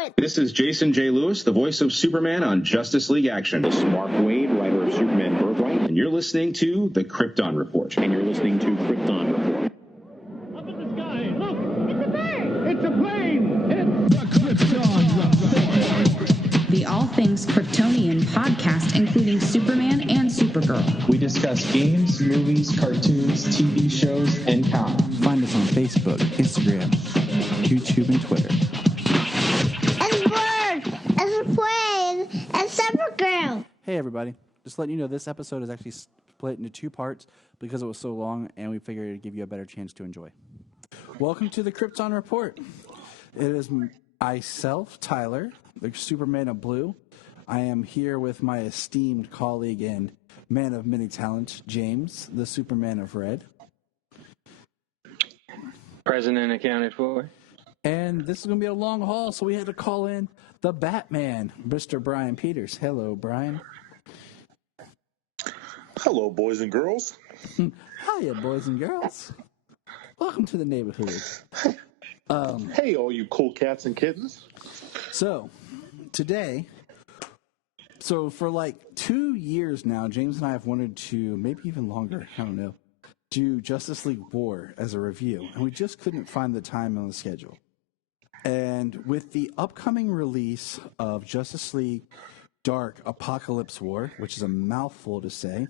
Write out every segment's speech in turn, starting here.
Report. This is Jason J. Lewis, the voice of Superman on Justice League Action. This is Mark Waid, writer of Superman Birthright. And you're listening to The Krypton Report. And you're listening to Krypton Report. Up in the sky, look! It's a bird! It's a plane! It's the Krypton Report! The All Things Kryptonian podcast, including Superman and Supergirl. We discuss games, movies, cartoons, TV shows, and comics. Find us on Facebook, Instagram, YouTube, and Twitter. It's a bird! It's a plane! It's Supergirl! Hey, everybody. Just letting you know this episode is actually split into two parts because it was so long, and we figured it'd give you a better chance to enjoy. Welcome to the Krypton Report. It is myself, Tyler, the Superman of Blue. I am here with my esteemed colleague and man of many talents, James, the Superman of Red. Present and accounted for. And this is going to be a long haul, so we had to call in the Batman, Mr. Brian Peters. Hello, Brian. Hello, boys and girls. Hiya, boys and girls. Welcome to the neighborhood. Hey, all you cool cats and kittens. So, today, for like 2 years now, James and I have wanted to, maybe even longer, I don't know, do Justice League War as a review, and we just couldn't find the time on the schedule. And with the upcoming release of Justice League Dark Apokolips War, which is a mouthful to say,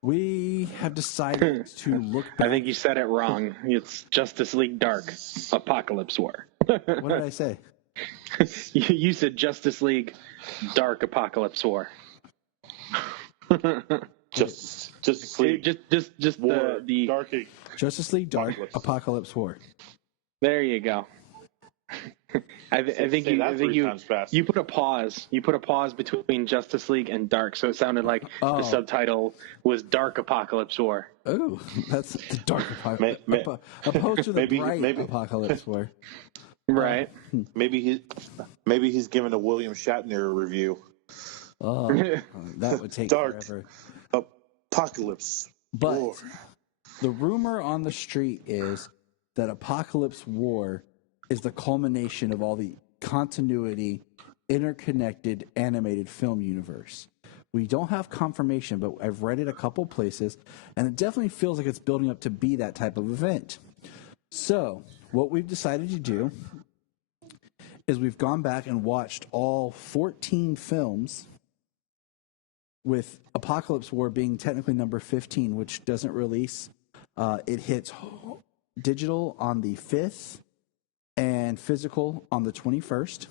we have decided to look back. I think you said it wrong. It's Justice League Dark Apokolips War. What did I say? You said Justice League Dark Apokolips War. Justice League. Just War, the Dark. Justice League Dark Apokolips War. There you go. I think you put a pause. You put a pause between Justice League and Dark, so it sounded like the subtitle was Dark Apokolips War. Oh, that's the Dark Apocalypse, opposed to the bright Apocalypse War. Right. Maybe he's giving a William Shatner review. Oh, that would take Dark forever. Apocalypse But War. The rumor on the street is that Apokolips War is the culmination of all the continuity, interconnected animated film universe. We don't have confirmation, but I've read it a couple places, and it definitely feels like it's building up to be that type of event. So, what we've decided to do is we've gone back and watched all 14 films, with Apokolips War being technically number 15, which doesn't release. It hits digital on the 5th and physical on the 21st.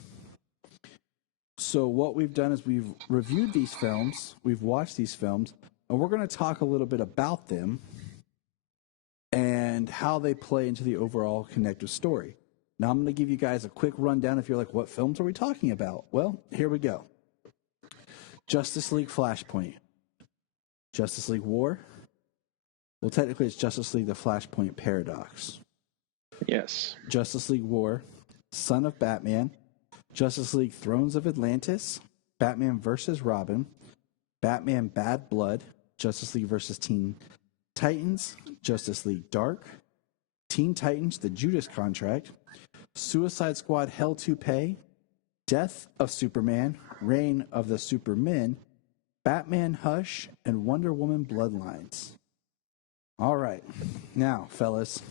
So what we've done is we've reviewed these films, we've watched these films, and we're going to talk a little bit about them and how they play into the overall connective story. Now I'm going to give you guys a quick rundown if you're like, what films are we talking about? Well, here we go. Justice League Flashpoint. Justice League War. Well, technically it's Justice League the Flashpoint Paradox. Yes. Justice League War. Son of Batman. Justice League Thrones of Atlantis. Batman vs. Robin. Batman Bad Blood. Justice League vs. Teen Titans. Justice League Dark. Teen Titans The Judas Contract. Suicide Squad Hell to Pay. Death of Superman, Reign of the Supermen, Batman Hush, and Wonder Woman Bloodlines. All right. Now, fellas,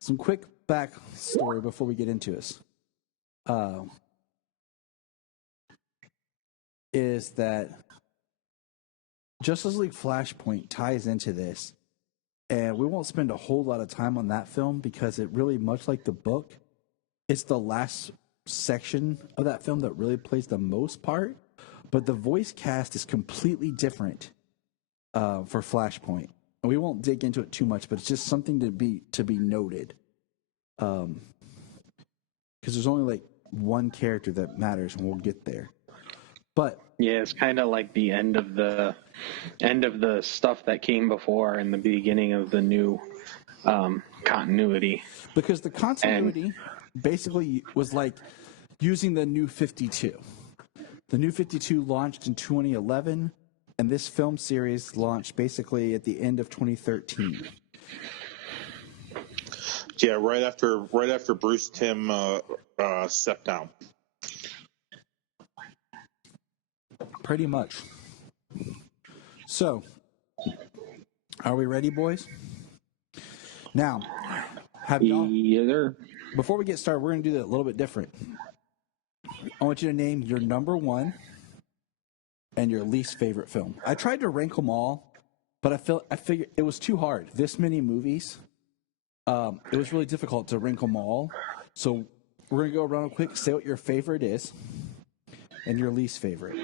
some quick backstory before we get into this. Is that Justice League Flashpoint ties into this, and we won't spend a whole lot of time on that film because it really, much like the book, it's the last section of that film that really plays the most part, but the voice cast is completely different for Flashpoint, and we won't dig into it too much, but it's just something to be noted, because there's only like one character that matters, and we'll get there. But yeah, it's kind of like the end of the stuff that came before and the beginning of the new continuity, because the continuity basically was like using the New 52. The New 52 launched in 2011, and this film series launched basically at the end of 2013. Yeah, right after Bruce Timm stepped down. Pretty much. So, are we ready, boys? Now, have y'all... Yes, sir. Before we get started, we're going to do that a little bit different. I want you to name your number one and your least favorite film. I tried to rank them all, but I figured it was too hard. This many movies, it was really difficult to rank them all. So we're going to go around real quick, say what your favorite is and your least favorite.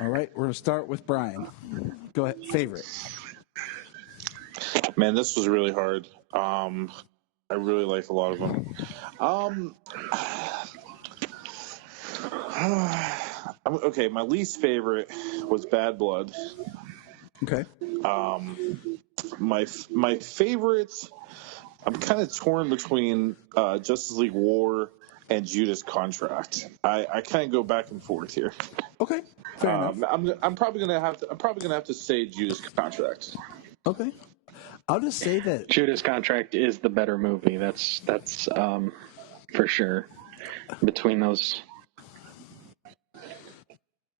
All right, we're going to start with Bryan. Go ahead. Favorite. Man, this was really hard. I really like a lot of them. Okay, my least favorite was Bad Blood. Okay. My favorites, I'm kind of torn between Justice League War and Judas Contract. I kind of go back and forth here. Okay, fair enough. I'm probably gonna have to say Judas Contract. Okay, I'll just say that Judas Contract is the better movie. That's for sure. Between those,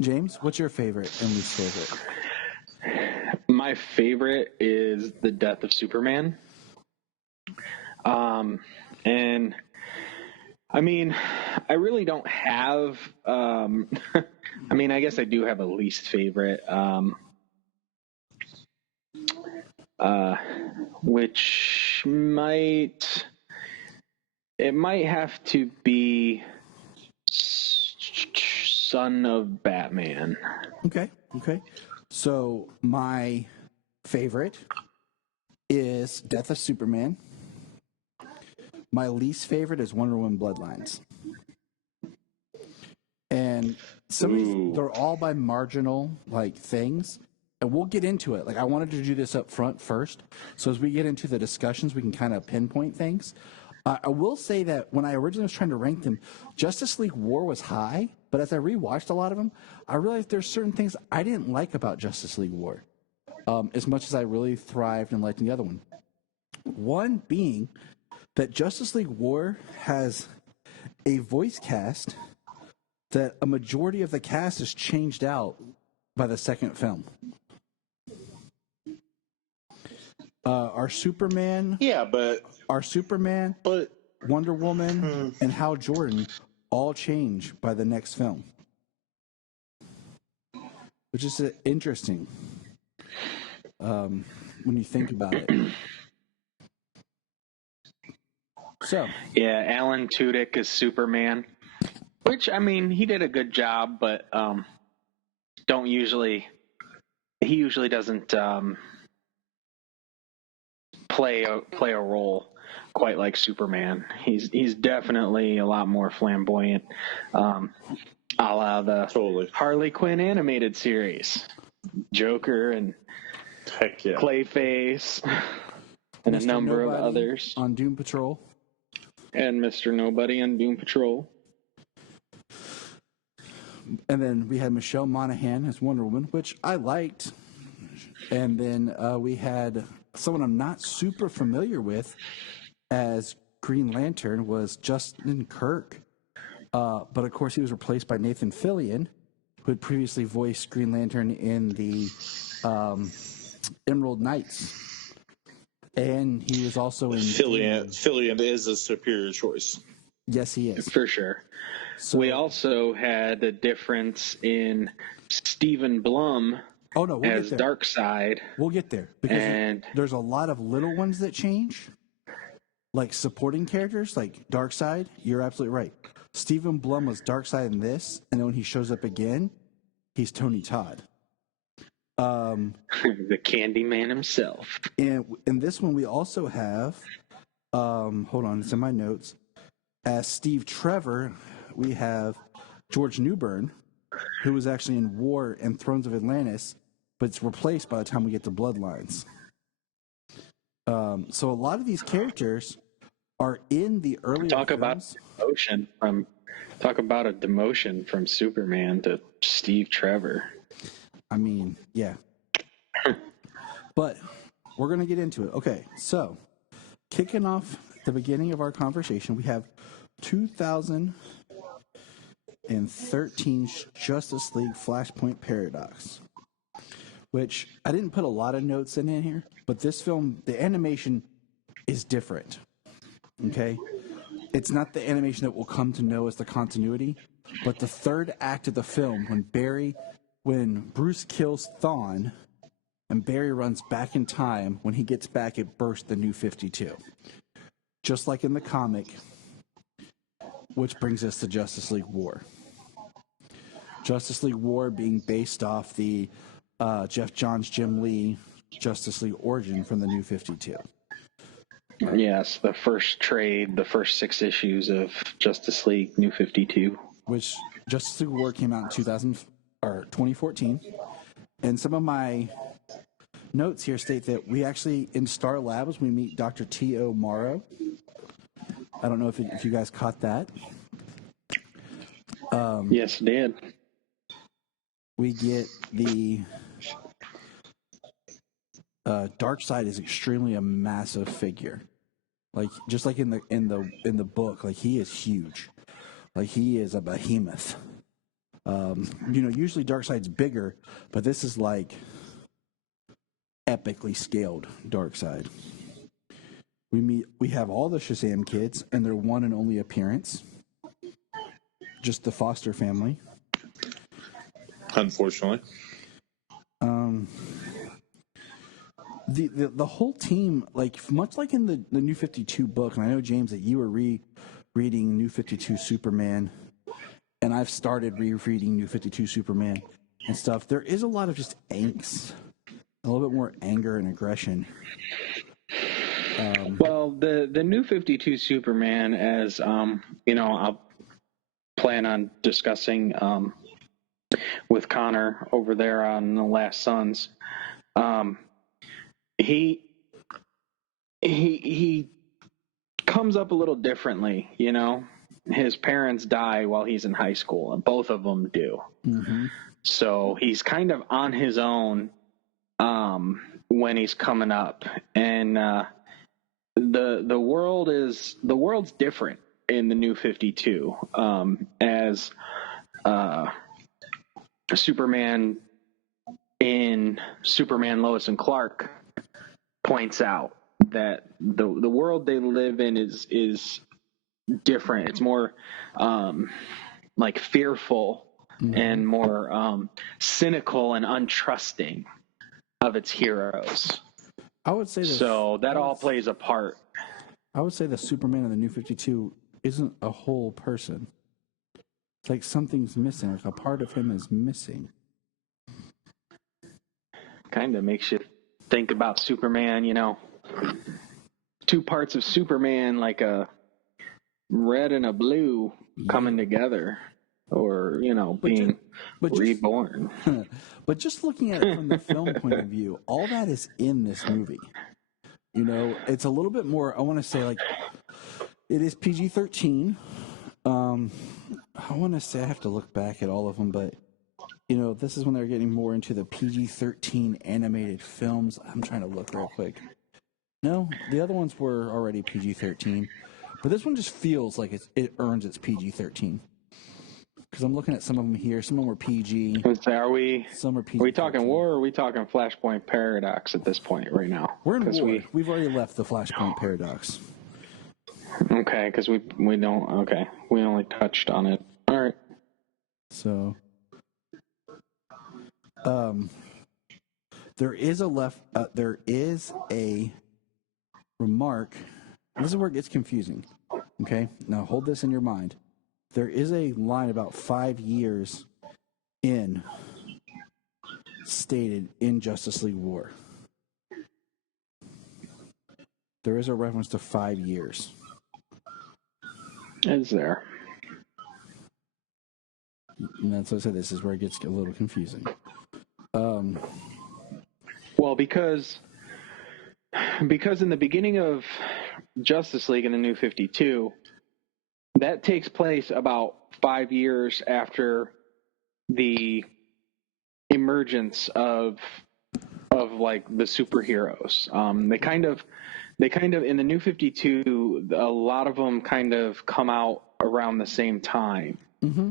James, what's your favorite and least favorite? my favorite is The Death of Superman. And I mean, I really don't have. I mean, I guess I do have a least favorite, which might have to be Son of Batman. Okay. So my favorite is Death of Superman. My least favorite is Wonder Woman Bloodlines. And some of these, they're all by marginal things. And we'll get into it. I wanted to do this up front first. So as we get into the discussions, we can kind of pinpoint things. I will say that when I originally was trying to rank them, Justice League War was high. But as I rewatched a lot of them, I realized there's certain things I didn't like about Justice League War. As much as I really thrived and liked the other one. One being that Justice League War has a voice cast that a majority of the cast is changed out by the second film. Our Superman, Wonder Woman, and Hal Jordan all change by the next film, which is interesting when you think about it. So yeah, Alan Tudyk is Superman, which I mean he did a good job, but he usually doesn't play a role quite like Superman. He's definitely a lot more flamboyant, a la the Harley Quinn animated series, Joker and Clayface, and Mr. a number Nobody of others on Doom Patrol. And Mr. Nobody on Doom Patrol. And then we had Michelle Monaghan as Wonder Woman, which I liked. And then we had someone I'm not super familiar with as Green Lantern was Justin Kirk. But of course he was replaced by Nathan Fillion, who had previously voiced Green Lantern in the Emerald Knights. And he was also in... Fillion is a superior choice. Yes, he is. For sure. So, we also had a difference in Stephen Blum as Darkseid. We'll get there. Because there's a lot of little ones that change. Like supporting characters, like Darkseid. You're absolutely right. Stephen Blum was Darkseid in this, and then when he shows up again, he's Tony Todd. The Candyman himself. And in this one, we also have, hold on, it's in my notes. As Steve Trevor, we have George Newbern, who was actually in War and Thrones of Atlantis, but it's replaced by the time we get to Bloodlines. So a lot of these characters are in the earlier films. Talk about a demotion from Superman to Steve Trevor. I mean, yeah. But we're going to get into it. Okay, so kicking off the beginning of our conversation, we have 2000 and 13 Justice League Flashpoint Paradox, which I didn't put a lot of notes in here, but this film, the animation is different. Okay? It's not the animation that we'll come to know as the continuity, but the third act of the film, when Bruce kills Thawne and Barry runs back in time, when he gets back, it bursts the New 52. Just like in the comic, which brings us to Justice League War. Justice League War being based off the Jeff Johns, Jim Lee Justice League origin from the New 52. Yes, the first trade, the first 6 issues of Justice League New 52. Which Justice League War came out in 2014. And some of my notes here state that we actually, in Star Labs, we meet Dr. T.O. Morrow. I don't know if you guys caught that. Yes, did. We get the Darkseid is extremely a massive figure, like just like in the book, like he is huge, like he is a behemoth. Usually Darkseid's bigger, but this is like epically scaled Darkseid. We have all the Shazam kids and their one and only appearance, just the Foster family. Unfortunately. The whole team, like much like in the New 52 book, and I know, James, that you were reading New 52 Superman, and I've started rereading New 52 Superman and stuff. There is a lot of just angst, a little bit more anger and aggression. Well, the New 52 Superman, as I'll plan on discussing with Connor over there on The Last Sons. He comes up a little differently, His parents die while he's in high school, and both of them do. Mm-hmm. So he's kind of on his own when he's coming up, and the world's different in the New 52, as Superman in Superman Lois and Clark points out, that the world they live in is different. It's more like fearful, mm-hmm. and more cynical and untrusting of its heroes. I would say that all plays a part. I would say the Superman in the New 52 isn't a whole person. It's like something's missing, like a part of him is missing. Kind of makes you think about Superman, 2 parts of Superman, like a red and a blue coming together, or, being reborn. But just looking at it from the film point of view, all that is in this movie. It's a little bit more, I want to say, like, it is PG-13. I want to say, I have to look back at all of them, but this is when they're getting more into the PG-13 animated films. I'm trying to look real quick. No, the other ones were already PG-13, but this one just feels like it earns its PG-13. Because I'm looking at some of them here. Some of them were PG. Are we PG. Are we talking War, or are we talking Flashpoint Paradox at this point right now? We're in War. We've already left the Flashpoint Paradox. Okay, because we don't. Okay, we only touched on it. All right. So, there is a remark. This is where it gets confusing. Okay, now hold this in your mind. There is a line about 5 years stated in Justice League War. There is a reference to 5 years. Is there? And that's what I said. This is where it gets a little confusing. Well, because in the beginning of Justice League in the New 52, that takes place about 5 years after the emergence of like the superheroes. They kind of in the New 52, a lot of them kind of come out around the same time. Mm-hmm.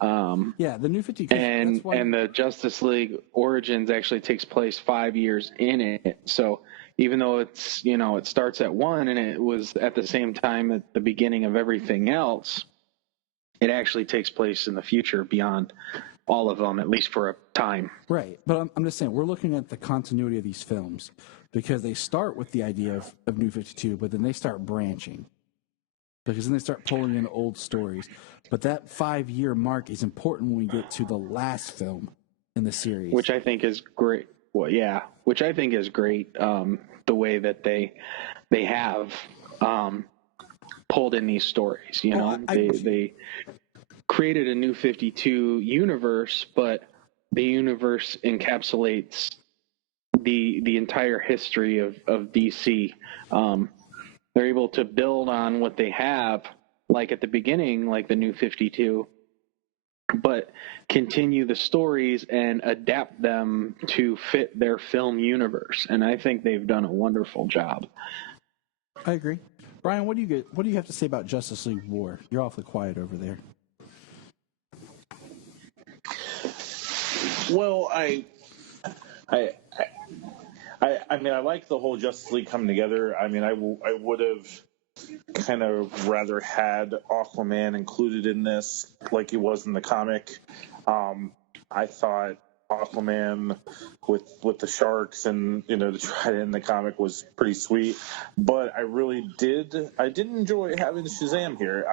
The New 52, and the Justice League Origins actually takes place 5 years in it. So even though it's, it starts at 1 and it was at the same time at the beginning of everything else, it actually takes place in the future beyond all of them, at least for a time. Right. But I'm just saying, we're looking at the continuity of these films because they start with the idea of New 52, but then they start branching. Because then they start pulling in old stories. But that 5-year mark is important when we get to the last film in the series. Which I think is great. Well, yeah. Which I think is great, the way that they have pulled in these stories. They created a New 52 universe, but the universe encapsulates the entire history of DC. They're able to build on what they have, like at the beginning, like the New 52, but continue the stories and adapt them to fit their film universe. And I think they've done a wonderful job. I agree. Brian, what do you have to say about Justice League War? You're awfully quiet over there. Well, I mean, I like the whole Justice League coming together. I mean, I would have kind of rather had Aquaman included in this like he was in the comic. I thought Aquaman with the sharks and, the trident in the comic was pretty sweet. But I did enjoy having Shazam here.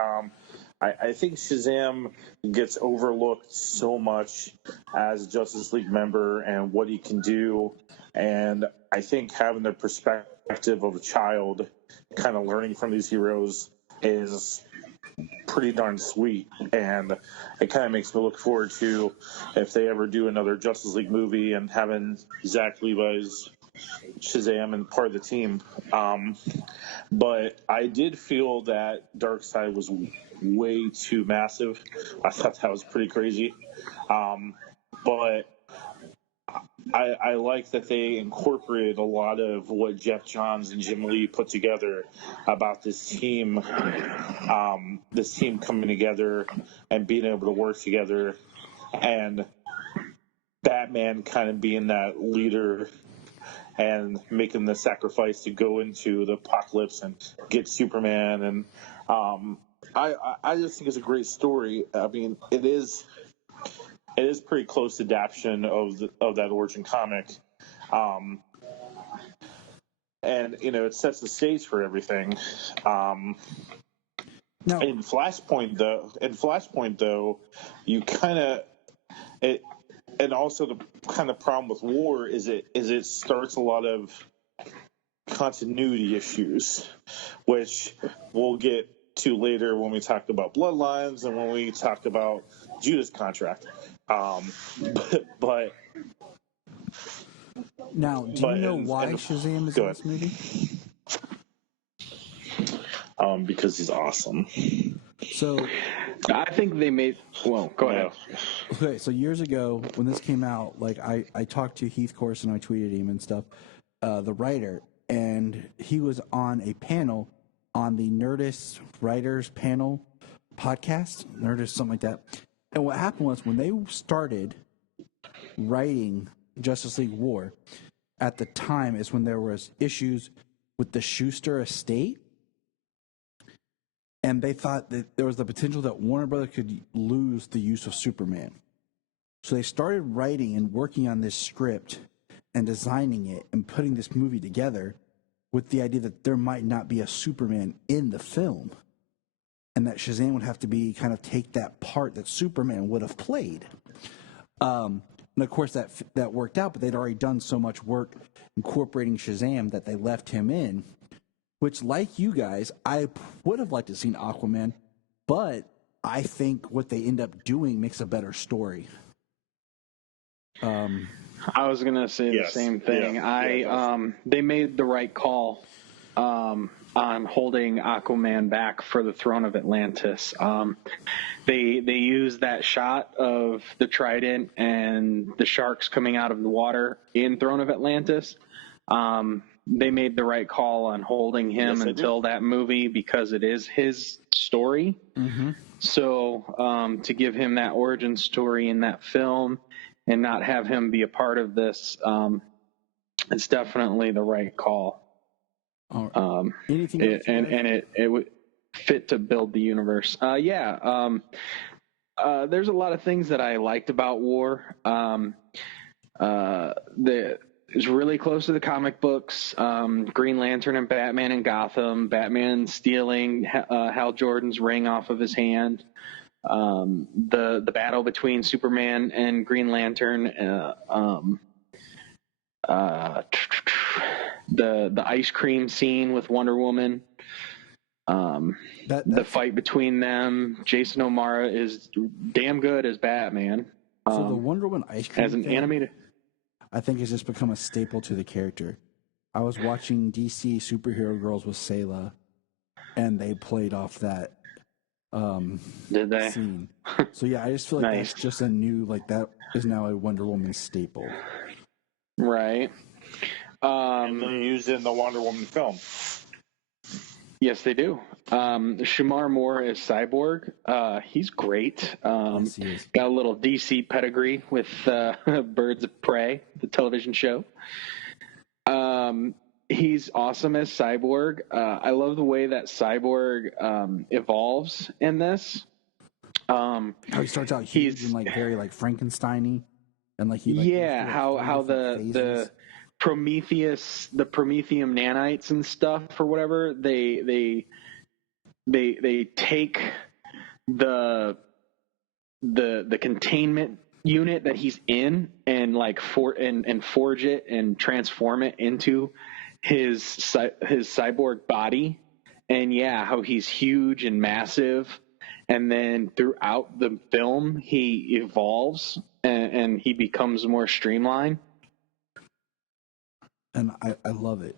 I think Shazam gets overlooked so much as a Justice League member and what he can do. And I think having the perspective of a child kind of learning from these heroes is pretty darn sweet. And it kind of makes me look forward to if they ever do another Justice League movie and having Zach Levi's Shazam and part of the team. But I did feel that Darkseid was way too massive. I thought that was pretty crazy. But I like that they incorporated a lot of what Jeff Johns and Jim Lee put together about this team coming together and being able to work together, and Batman kind of being that leader and making the sacrifice to go into the Apokolips and get Superman. And I just think it's a great story. I mean, it is pretty close adaptation of that origin comic, and it sets the stage for everything. In Flashpoint though, you kind of it, and also the kind of problem with War is it starts a lot of continuity issues, which we'll get to later when we talk about Bloodlines and when we talk about Judas Contract. But now, do you know why Shazam is in this movie? Because he's awesome. So, I think they made. Well, go ahead. Okay, so years ago when this came out, I talked to Heath Corson, I tweeted him and stuff, the writer, and he was on a panel on the Nerdist Writers Panel podcast, Nerdist, something like that. And what happened was when they started writing Justice League War, at the time is when there was issues with the Schuster estate, and they thought that there was the potential that Warner Brothers could lose the use of Superman. So they started writing and working on this script and designing it and putting this movie together with the idea that there might not be a Superman in the film, and that Shazam would have to be kind of take that part that Superman would have played. And of course that worked out, but they'd already done so much work incorporating Shazam that they left him in, which, like you guys, I would have liked to have seen Aquaman, but I think what they end up doing makes a better story. I was going to say the same thing. They made the right call on holding Aquaman back for the Throne of Atlantis. They used that shot of the trident and the sharks coming out of the water in Throne of Atlantis. they made the right call on holding him until that movie because it is his story. Mm-hmm. So to give him that origin story in that film and not have him be a part of this, it's definitely the right call. Anything else? It would fit to build the universe. There's a lot of things that I liked about War. It's really close to the comic books. Green Lantern and Batman in Gotham. Batman stealing Hal Jordan's ring off of his hand. The battle between Superman and Green Lantern. The ice cream scene with Wonder Woman. The fight between them. Jason O'Mara is damn good as Batman. So the Wonder Woman ice cream as an animated, I think has just become a staple to the character. I was watching DC Superhero Girls with Sayla, and they played off that did they? scene. So yeah, I just feel like that's just a new, like that is now a Wonder Woman staple. Right. And they're used in the Wonder Woman film. Yes, they do. Shamar Moore is Cyborg. He's great. Yes, he is. Got a little DC pedigree with Birds of Prey, the television show. He's awesome as Cyborg. I love the way that Cyborg evolves in this. How he starts out huge and like very like Frankenstein-y, and like how the Prometheus, the Promethium nanites and stuff or whatever, they take the containment unit that he's in and like forge it and transform it into his cyborg body, and how he's huge and massive, and then throughout the film he evolves and he becomes more streamlined. And I love it.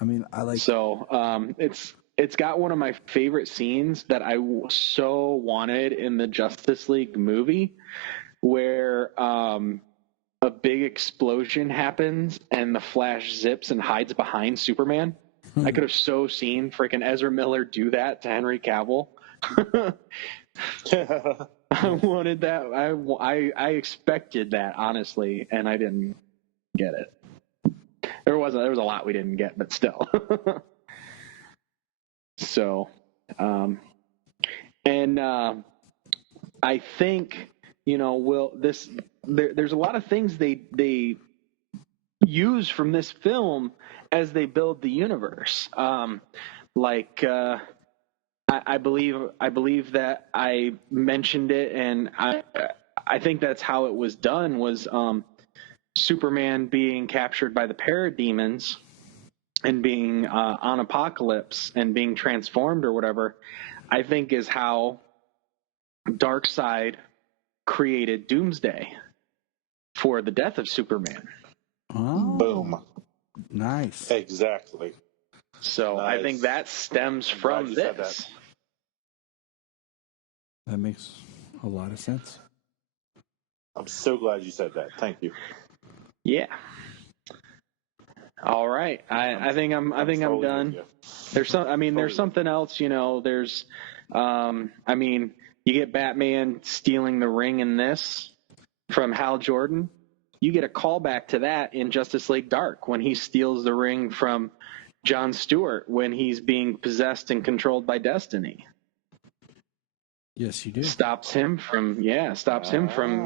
I mean, I like... So it's got one of my favorite scenes that I so wanted in the Justice League movie, where a big explosion happens and the Flash zips and hides behind Superman. I could have so seen freaking Ezra Miller do that to Henry Cavill. I wanted that. I expected that, honestly, and I didn't get it. There was a lot we didn't get, but still. So, I think, there's a lot of things they use from this film as they build the universe. I believe that I mentioned it, and I think that's how it was done, was Superman being captured by the parademons and being on Apokolips and being transformed or whatever, I think is how Darkseid created Doomsday for the death of Superman. Oh, boom. Nice. Exactly. So nice. I think that stems from this. That makes a lot of sense. I'm so glad you said that. Thank you. Yeah. All right. I think I'm done. There's something else, there's you get Batman stealing the ring in this from Hal Jordan. You get a callback to that in Justice League Dark when he steals the ring from John Stewart when he's being possessed and controlled by destiny. Yes, you do. Stops him from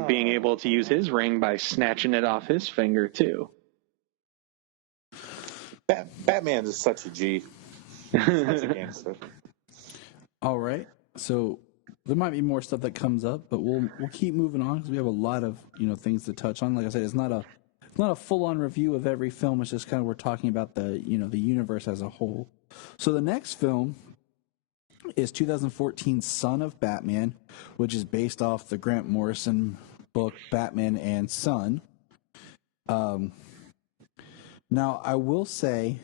being able to use his ring by snatching it off his finger too. Batman is such a G. Such a gangster. All right, so there might be more stuff that comes up, but we'll keep moving on because we have a lot of things to touch on. Like I said, it's not a full-on review of every film. It's just kind of we're talking about the the universe as a whole. So the next film is 2014's Son of Batman, which is based off the Grant Morrison book Batman and Son. Now, I will say,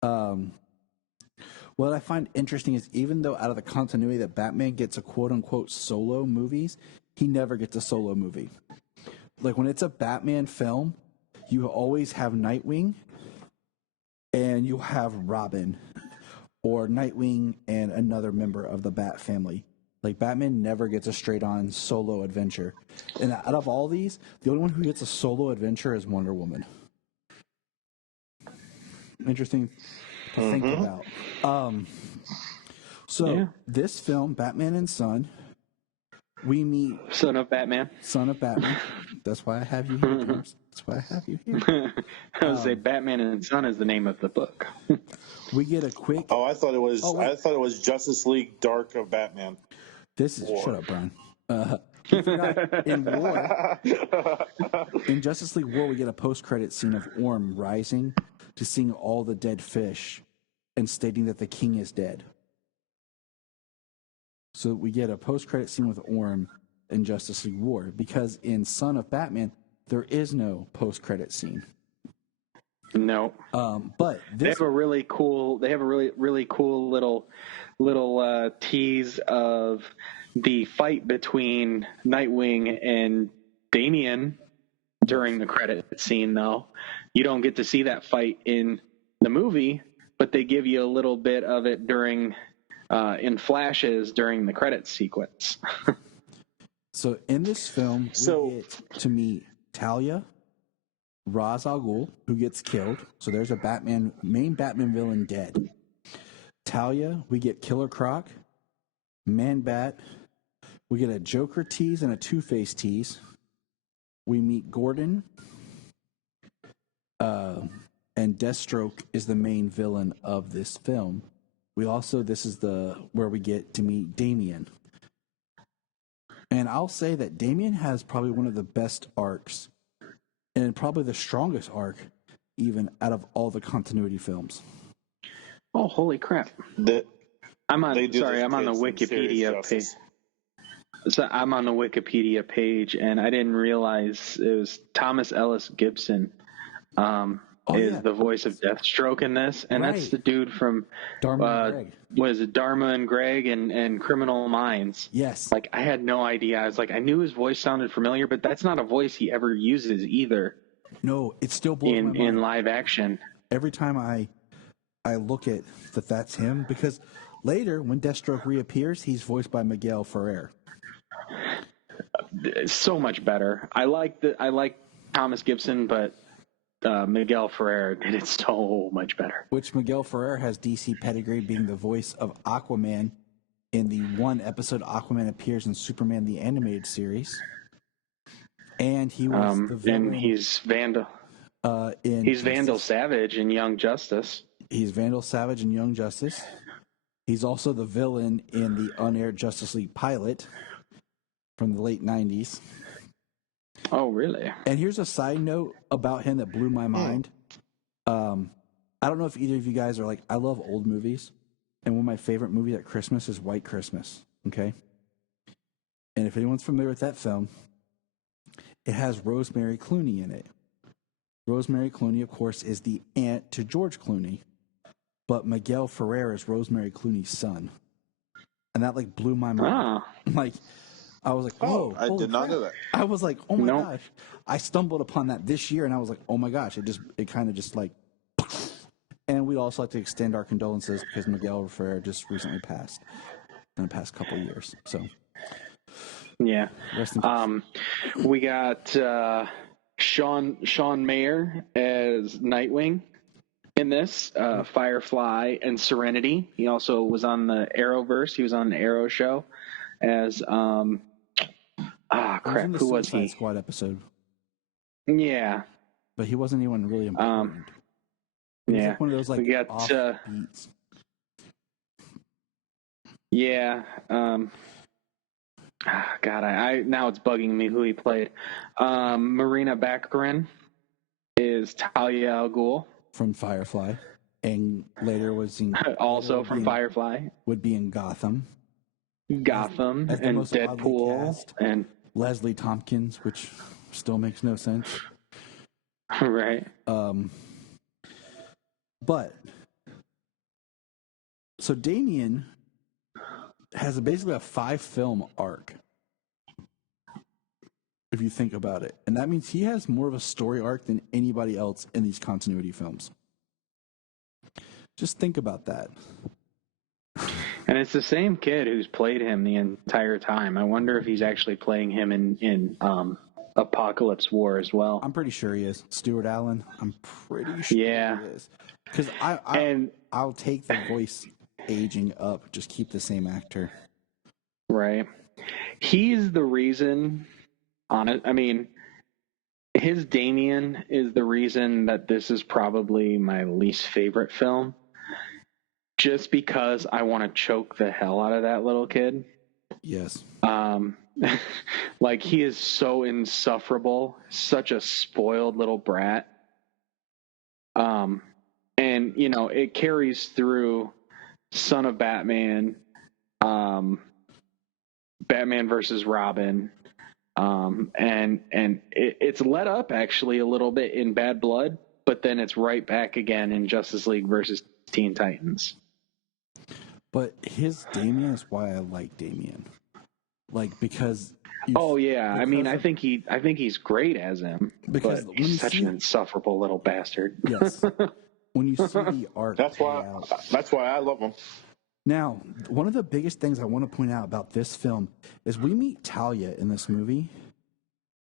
what I find interesting is even though out of the continuity that Batman gets a quote-unquote solo movies, he never gets a solo movie. Like, when it's a Batman film, you always have Nightwing, and you'll have Robin or Nightwing and another member of the Bat family. Like, Batman never gets a straight-on solo adventure. And out of all these, the only one who gets a solo adventure is Wonder Woman. Interesting to think about. This film, Batman and Son, we meet... Son of Batman. Son of Batman. That's why I have you here, Thomas. That's why I have you here. I would say Batman and Son is the name of the book. We get a quick... Oh, I thought it was. I thought it was Justice League Dark of Batman. This is... War. Shut up, Brian. You forgot, in War, in Justice League War, we get a post-credit scene of Orm rising to sing all the dead fish and stating that the king is dead. So we get a post-credit scene with Orm in Justice League War, because in Son of Batman, there is no post-credit scene. No. But they have a really cool. They have a really cool little tease of the fight between Nightwing and Damian during the credit scene. Though you don't get to see that fight in the movie, but they give you a little bit of it during in flashes during the credits sequence. So in this film, we get to meet Talia, Ra's al Ghul, who gets killed. So there's a main Batman villain dead. Talia, we get Killer Croc, Man-Bat, we get a Joker tease and a Two-Face tease. We meet Gordon, and Deathstroke is the main villain of this film. We also, this is where we get to meet Damian. And I'll say that Damian has probably one of the best arcs, and probably the strongest arc, even out of all the continuity films. Oh, holy crap! I'm on the Wikipedia page. So I'm on the Wikipedia page, and I didn't realize it was Thomas Ellis Gibson is the voice of Deathstroke in this, and that's the dude from Dharma and Greg and Criminal Minds. Yes. Like, I had no idea. I was like, I knew his voice sounded familiar, but that's not a voice he ever uses either. No, it still blows my mind. In live action. Every time I look at that's him, because later when Deathstroke reappears, he's voiced by Miguel Ferrer. So much better. I like Thomas Gibson, but Miguel Ferrer did it so much better. Which Miguel Ferrer has DC pedigree, being the voice of Aquaman in the one episode Aquaman appears in Superman the Animated Series. And he was the villain. And he's Vandal. He's Vandal Savage in Young Justice. He's Vandal Savage in Young Justice. He's also the villain in the unaired Justice League pilot from the late 90s. Oh, really? And here's a side note about him that blew my mind. I don't know if either of you guys are like, I love old movies. And one of my favorite movies at Christmas is White Christmas. Okay? And if anyone's familiar with that film, it has Rosemary Clooney in it. Rosemary Clooney, of course, is the aunt to George Clooney. But Miguel Ferrer is Rosemary Clooney's son. And that, like, blew my mind. Like, I was like, whoa. I did not know that. I was like, oh my gosh. I stumbled upon that this year, and I was like, oh my gosh. It kind of just like... And we'd also like to extend our condolences because Miguel Ferrer just recently passed in the past couple of years. So... Yeah. Rest in peace. We got Sean Mayer as Nightwing in this, Firefly and Serenity. He also was on the Arrowverse. He was on the Arrow show as who was he? Squad episode. Yeah. But he wasn't anyone really important. Yeah. Like one of those like we got beats. Yeah. God, I now it's bugging me who he played. Marina Baccarin is Talia al Ghul from Firefly, and later was in also from Firefly. Would be in Gotham and Deadpool and Leslie Tompkins, which still makes no sense. Right. But so Damian has basically a 5-film arc, if you think about it. And that means he has more of a story arc than anybody else in these continuity films. Just think about that. And it's the same kid who's played him the entire time. I wonder if he's actually playing him in Apokolips War as well. I'm pretty sure he is. Stuart Allen. I'm pretty sure he is. Because I'll take the voice aging up. Just keep the same actor. Right. He's the reason on it. I mean, his Damian is the reason that this is probably my least favorite film. Just because I want to choke the hell out of that little kid. Yes. Like, he is so insufferable, such a spoiled little brat. And, you know, it carries through Son of Batman, Batman versus Robin, and it's let up actually a little bit in Bad Blood, but then it's right back again in Justice League versus Teen Titans. But his Damian is why I like Damian, like because. I mean, I think he's great as him, because he's such an insufferable little bastard. Yes. When you see the arc, that's why I love him. Now, one of the biggest things I want to point out about this film is we meet Talia in this movie,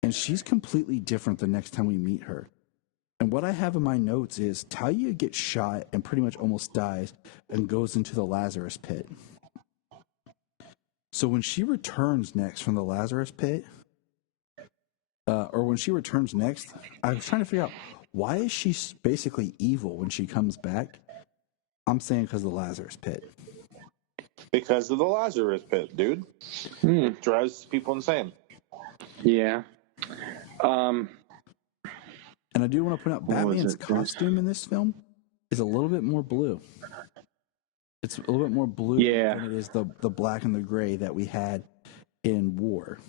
and she's completely different the next time we meet her. And what I have in my notes is Talia gets shot and pretty much almost dies and goes into the Lazarus pit. So when she returns next from the Lazarus pit, I was trying to figure out, why is she basically evil when she comes back? I'm saying because of the Lazarus pit. Because of the Lazarus pit, dude. It drives people insane. Yeah. And I do want to point out Batman's costume in this film is a little bit more blue. It's a little bit more blue than it is the black and the gray that we had in War.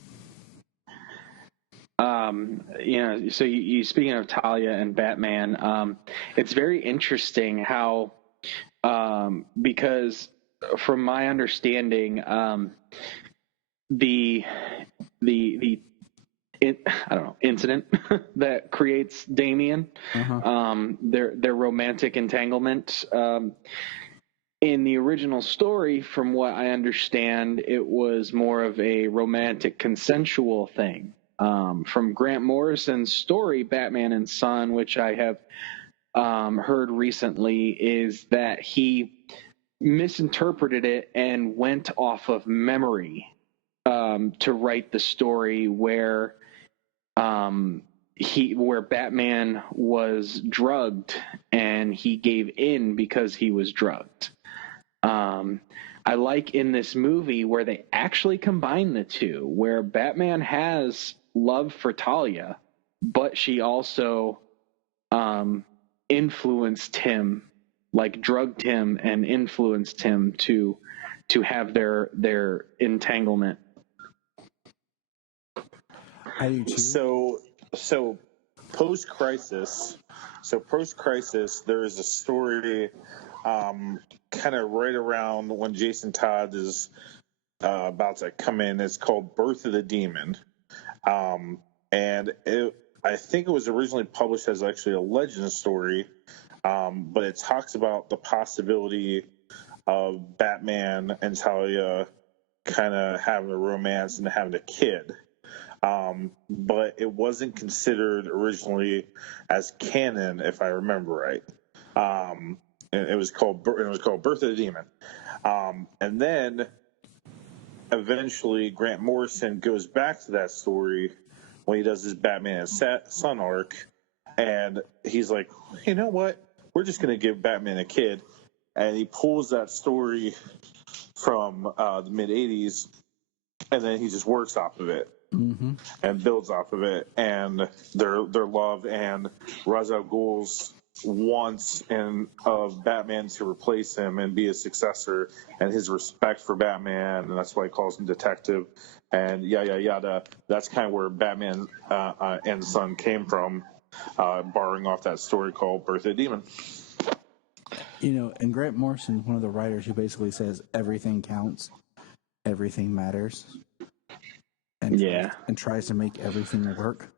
So you speaking of Talia and Batman, it's very interesting how, because from my understanding, the incident that creates Damian, their romantic entanglement, in the original story, from what I understand, it was more of a romantic consensual thing. From Grant Morrison's story, Batman and Son, which I have heard recently, is that he misinterpreted it and went off of memory to write the story where Batman was drugged and he gave in because he was drugged. I like in this movie where they actually combine the two, where Batman has love for Talia, but she also influenced him, like drugged him and influenced him to have their entanglement. I do too. So post-crisis, there is a story kind of right around when Jason Todd is about to come in. It's called Birth of the Demon. And I think it was originally published as actually a legend story, but it talks about the possibility of Batman and Talia kind of having a romance and having a kid. But it wasn't considered originally as canon, if I remember right. It was called Birth of the Demon. And then eventually Grant Morrison goes back to that story when he does his Batman and Son arc, and he's like, you know what? We're just going to give Batman a kid. And he pulls that story from the mid-'80s, and then he just works off of it. Mm-hmm. And builds off of it, and their love, and Ra's al Ghul's wants of Batman to replace him and be a successor, and his respect for Batman, and that's why he calls him detective, and yada yada. That's kind of where Batman and Son came from, borrowing off that story called Birth of the Demon. You know, and Grant Morrison, one of the writers, who basically says everything counts, everything matters. And tries to make everything work.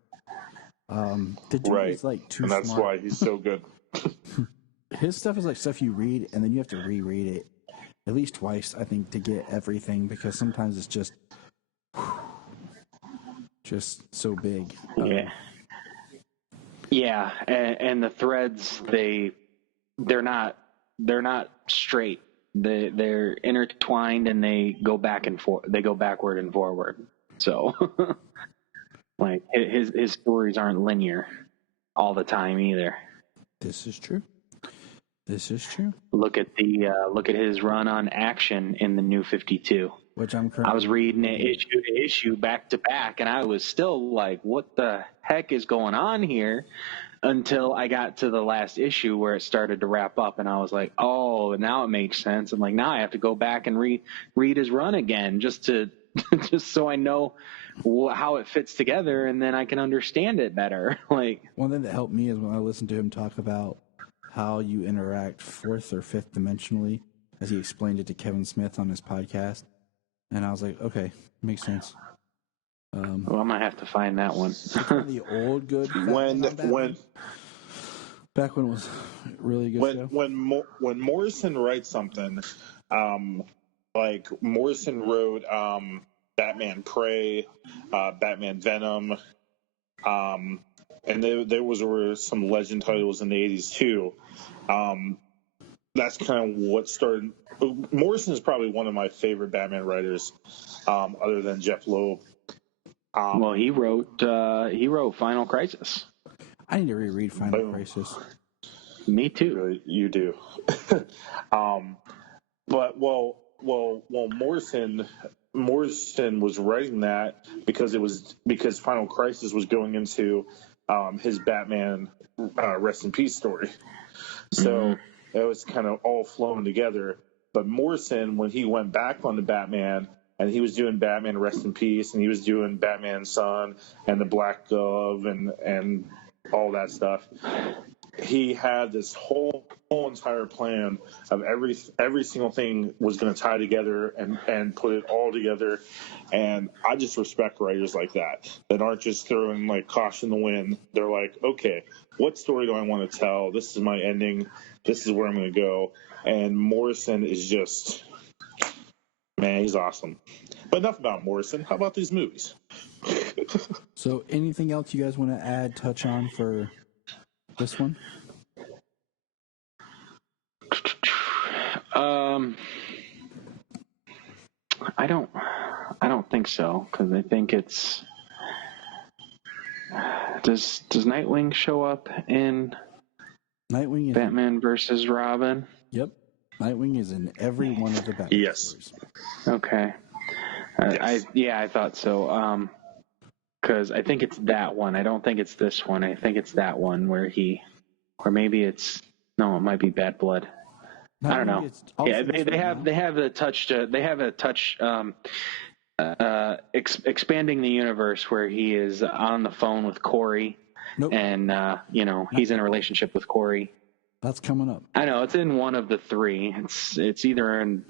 The dude is like too and that's smart. why he's so good. his stuff is like stuff you read and then you have to reread it at least twice, I think, to get everything, because sometimes it's just so big. Yeah, and the threads they're not straight. They're intertwined and they go back and forth. They go backward and forward. So, like his stories aren't linear all the time either. This is true. Look at his run on Action in the New 52. Which I'm currently... I was reading it issue to issue, back to back, and I was still like, what the heck is going on here? Until I got to the last issue where it started to wrap up, and I was like, oh, now it makes sense. I'm like, now I have to go back and read his run again just so I know how it fits together, and then I can understand it better. Like, one thing that helped me is when I listened to him talk about how you interact fourth or fifth dimensionally, as he explained it to Kevin Smith on his podcast. And I was like, okay, makes sense. Well, I might have to find that one. The old good back when it was really good. When Morrison writes something, like Morrison wrote Batman Prey, Batman Venom, and there were some legend titles in the 80s too. That's kind of what started. Morrison is probably one of my favorite Batman writers, other than Jeff Loeb. Well, he wrote Final Crisis. I need to reread Final Crisis. Me too. You do. But Morrison was writing that because Final Crisis was going into his Batman Rest in Peace story. So it was kind of all flowing together. But Morrison, when he went back on the Batman, and he was doing Batman Rest in Peace, and he was doing Batman Son and the Black Glove and all that stuff, he had this whole entire plan of every single thing was going to tie together and put it all together. And I just respect writers like that aren't just throwing like caution in the wind. They're like, okay, what story do I want to tell? This is my ending. This is where I'm going to go. And Morrison is just, man, he's awesome. But enough about Morrison. How about these movies? So anything else you guys want to touch on for this one? I don't think so, because I think it's. Does Nightwing show up in Batman versus Robin? Yep, Nightwing is in every one of the Batman stories. Okay. I thought so. Because I think it's that one. I don't think it's this one. I think it's that one where maybe it's it might be Bad Blood. I don't know. Yeah, they have a touch expanding the universe where he is on the phone with Corey, and he's in a relationship with Corey. That's coming up. I know it's in one of the three. It's either in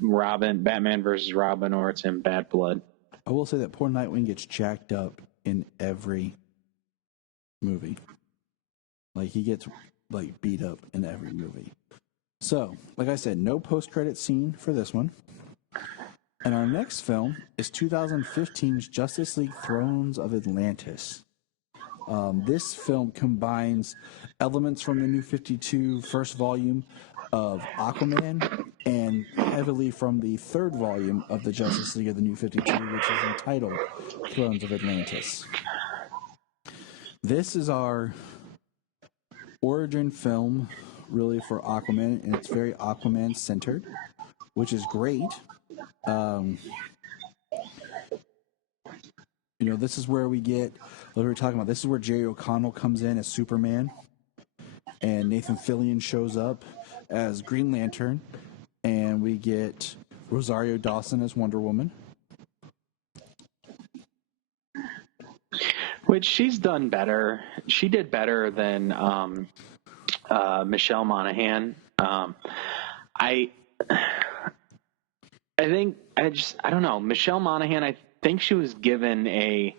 Batman versus Robin, or it's in Bad Blood. I will say that poor Nightwing gets jacked up in every movie. Like, he gets like beat up in every movie. So, like I said, no post-credit scene for this one. And our next film is 2015's Justice League Thrones of Atlantis. This film combines elements from the New 52 first volume of Aquaman and heavily from the third volume of the Justice League of the New 52, which is entitled Thrones of Atlantis. This is our origin film, really, for Aquaman, and it's very Aquaman-centered, which is great. This is where we get, what we were talking about, this is where Jerry O'Connell comes in as Superman, and Nathan Fillion shows up as Green Lantern, and we get Rosario Dawson as Wonder Woman. Which she's done better. She did better than Michelle Monaghan. I think I don't know. Michelle Monaghan, I think she was given a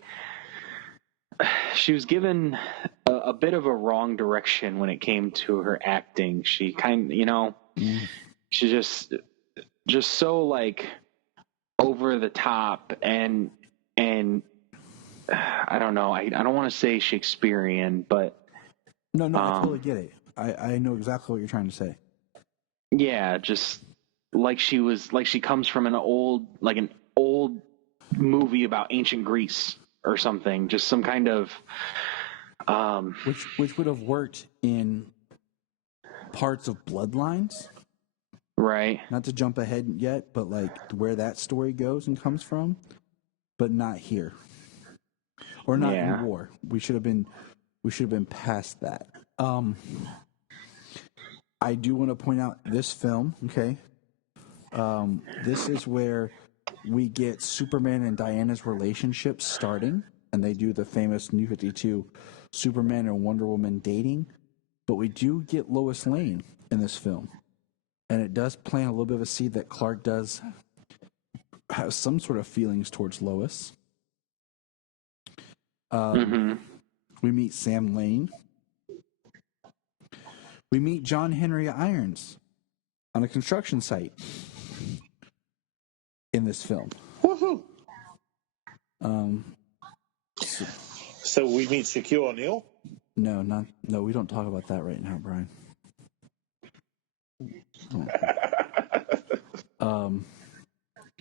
a bit of a wrong direction when it came to her acting. She she's just so like over the top and I don't know. I don't want to say Shakespearean, but no, I totally get it. I know exactly what you're trying to say. Yeah, just like she comes from an old movie about ancient Greece or something. Just some kind of which would have worked in parts of Bloodlines. Right. Not to jump ahead yet, but like where that story goes and comes from, but not here. Or not in War. We should have been past that. I do want to point out this film, okay? This is where we get Superman and Diana's relationship starting, and they do the famous New 52 Superman and Wonder Woman dating. But we do get Lois Lane in this film. And it does plant a little bit of a seed that Clark does have some sort of feelings towards Lois. We meet Sam Lane. We meet John Henry Irons on a construction site in this film. Woohoo! So we meet Shaquille O'Neal? No, we don't talk about that right now, Brian. All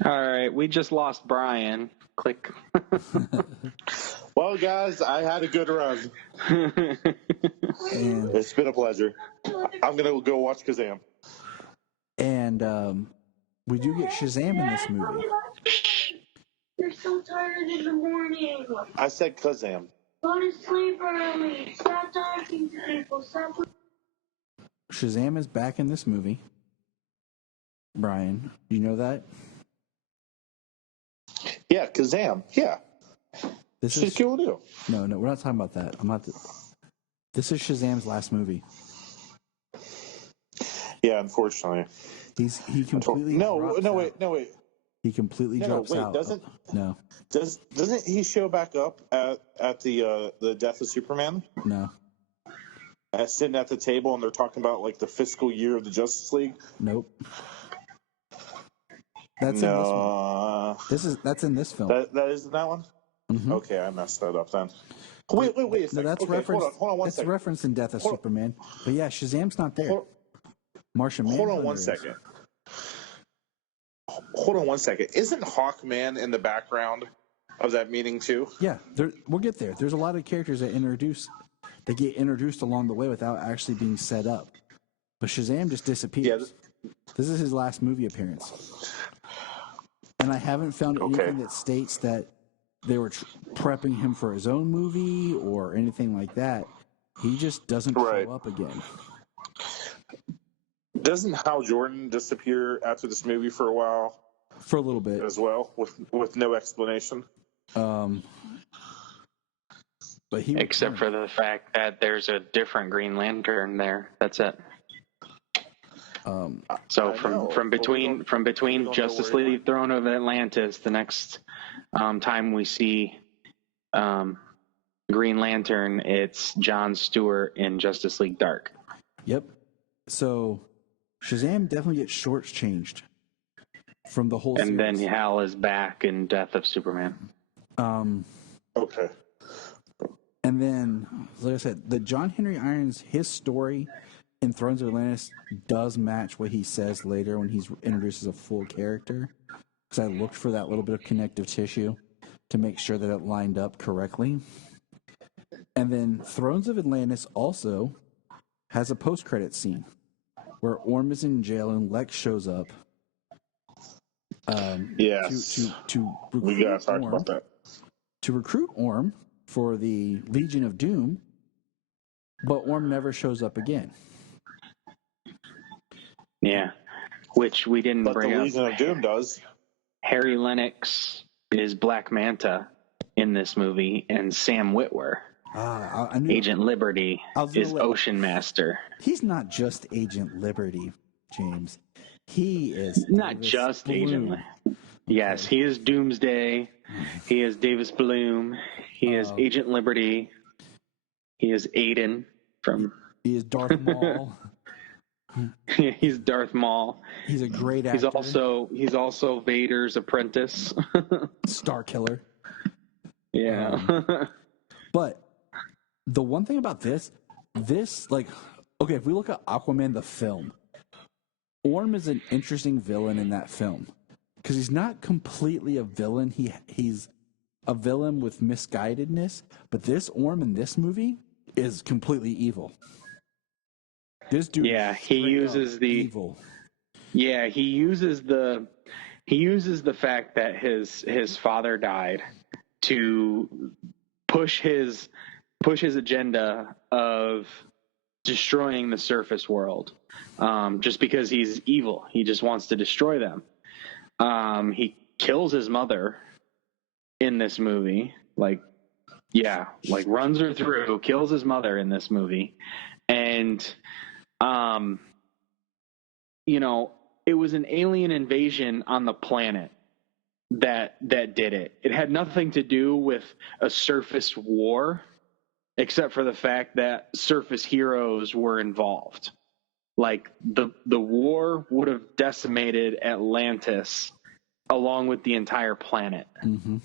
right, we just lost Brian. Click. Well, guys, I had a good run. It's been a pleasure. I'm going to go watch Kazam. And we do get Shazam in this movie. You're so tired in the morning. I said Kazam. Go to sleep early. Stop talking to people. Stop. Shazam is back in this movie. Brian, you know that? Yeah, Kazam. Yeah. This is Shaquille O'Neal. No, we're not talking about that. This is Shazam's last movie. Yeah, unfortunately. He completely wait. He completely drops out. Doesn't he show back up at the death of Superman? No. Sitting at the table and they're talking about like the fiscal year of the Justice League? Nope. That's in this one. That's in this film. That is in that one? Mm-hmm. Okay, I messed that up then. Wait a second. No, that's referenced. Hold on one second. That's referenced in Death of Superman. But yeah, Shazam's not there. Martian Manhunter. Hold on one second. Hold on one second. Isn't Hawkman in the background of that meeting too? Yeah, we'll get there. There's a lot of characters that get introduced along the way without actually being set up. But Shazam just disappears. Yeah, this is his last movie appearance. And I haven't found anything that states that they were prepping him for his own movie or anything like that. He just doesn't show up again. Doesn't Hal Jordan disappear after this movie for a while? For a little bit. As well, with no explanation? But except for the fact that there's a different Green Lantern there. That's it. So from between Justice League Throne of Atlantis, the next time we see Green Lantern, it's John Stewart in Justice League Dark. Yep. So Shazam definitely gets shortchanged from the whole series. And then Hal is back in Death of Superman. Okay. And then, like I said, the John Henry Irons, his story in Thrones of Atlantis does match what he says later when he's introduced as a full character. Because I looked for that little bit of connective tissue to make sure that it lined up correctly. And then Thrones of Atlantis also has a post-credit scene where Orm is in jail and Lex shows up. Yes. To we gotta talk about that. To recruit Orm for the Legion of Doom, but Orm never shows up again. Yeah, which we didn't bring up. But the Legion of Doom does. Harry Lennox is Black Manta in this movie, and Sam Witwer, Agent Liberty, is Ocean Master. He's not just Agent Liberty, James. He is not just Agent. Yes, he is Doomsday. He is Davis Bloom. He is Agent Liberty. He is Aiden from. He is Darth Maul. He's Darth Maul. He's a great actor. He's also Vader's apprentice. Star Killer. Yeah. But the one thing about this, like, okay, if we look at Aquaman the film, Orm is an interesting villain in that film because he's not completely a villain. He's a villain with misguidedness, but this Orm in this movie is completely evil. This dude, he uses the evil. Yeah, he uses the fact that his father died to push his agenda of destroying the surface world. Just because he's evil, he just wants to destroy them. He kills his mother in this movie, runs her through, kills his mother in this movie, and it was an alien invasion on the planet that did it. It had nothing to do with a surface war, except for the fact that surface heroes were involved. Like the war would have decimated Atlantis along with the entire planet. Mm-hmm.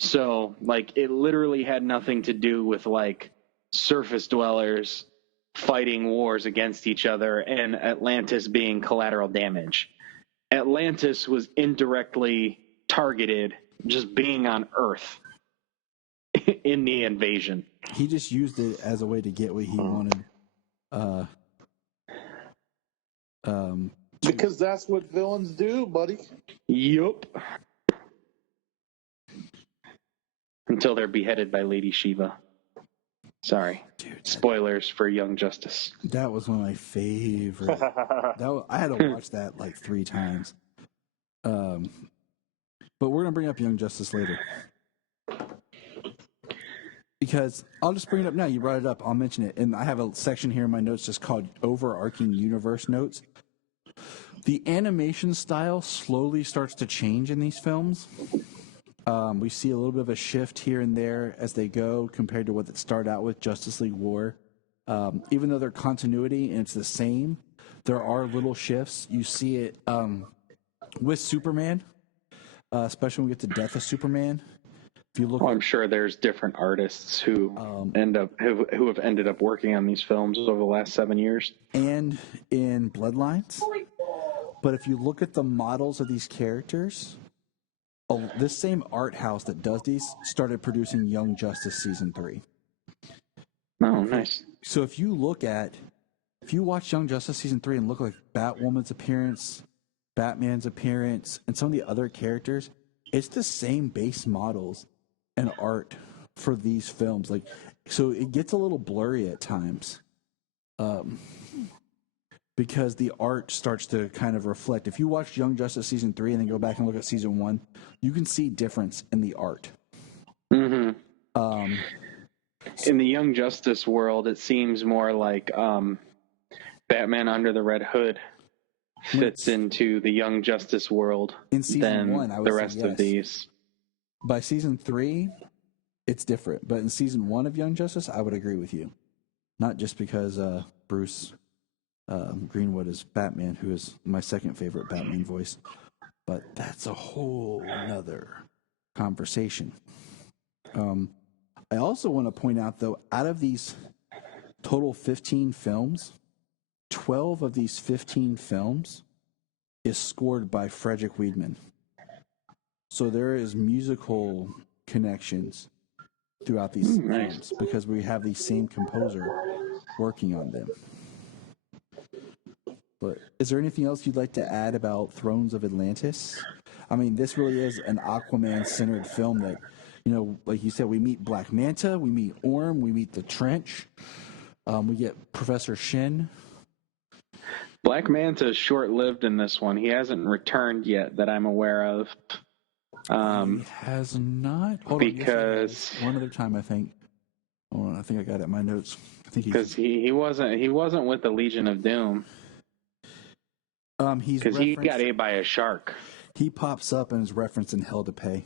So it literally had nothing to do with surface dwellers fighting wars against each other and Atlantis being collateral damage. Atlantis was indirectly targeted just being on Earth in the invasion. He just used it as a way to get what he wanted. Because that's what villains do, buddy. Yup. Until they're beheaded by Lady Shiva. Sorry. Dude, spoilers for Young Justice. That was one of my favorite. I had to watch that 3 times. But we're going to bring up Young Justice later. Because I'll just bring it up now. You brought it up. I'll mention it. And I have a section here in my notes just called Overarching Universe Notes. The animation style slowly starts to change in these films. We see a little bit of a shift here and there as they go compared to what it started out with Justice League War. Even though they're continuity and it's the same, there are little shifts. You see it with Superman, especially when we get to Death of Superman. If you look, I'm sure there's different artists who have ended up working on these films over the last 7 years. And in Bloodlines. But if you look at the models of these characters, this same art house that does these started producing Young Justice Season 3. Oh, nice. So if you watch Young Justice Season 3 and look like Batwoman's appearance, Batman's appearance, and some of the other characters, it's the same base models and art for these films. So it gets a little blurry at times. Because the art starts to kind of reflect. If you watch Young Justice Season 3 and then go back and look at Season 1, you can see difference in the art. Mm-hmm. In the Young Justice world, it seems more like Batman Under the Red Hood fits into the Young Justice world in Season 1, I would the rest say yes. of these. By Season 3, it's different. But in Season 1 of Young Justice, I would agree with you. Not just because Bruce Greenwood is Batman, who is my second favorite Batman voice, but that's a whole nother conversation. I also want to point out, though, out of these total 15 films, 12 of these 15 films is scored by Frederick Wiedemann. So there is musical connections throughout these films because we have the same composer working on them. But is there anything else you'd like to add about Thrones of Atlantis? I mean, this really is an Aquaman-centered film that, like you said, we meet Black Manta, we meet Orm, we meet the Trench, we get Professor Shin. Black Manta is short-lived in this one. He hasn't returned yet that I'm aware of. He has not? Because one other time, I think. Hold on, I think I got it in my notes. Because he wasn't with the Legion of Doom. Because he got ate by a shark. He pops up and is referenced in Hell to Pay.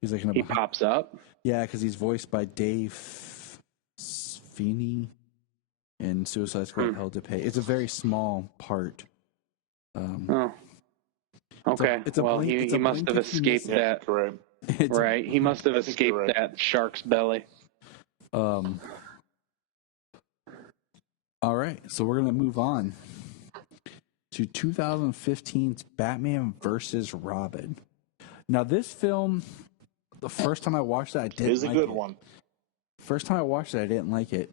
He's like he pops up? Yeah, because he's voiced by Dave. Feeney in Suicide Squad Hell to Pay. It's a very small part. Okay. He must have escaped that. Correct. Right. He must have escaped that shark's belly. All right. So we're going to move on to 2015's Batman versus Robin. Now, this film, the first time I watched it, I didn't like it. It is a good one. First time I watched it, I didn't like it.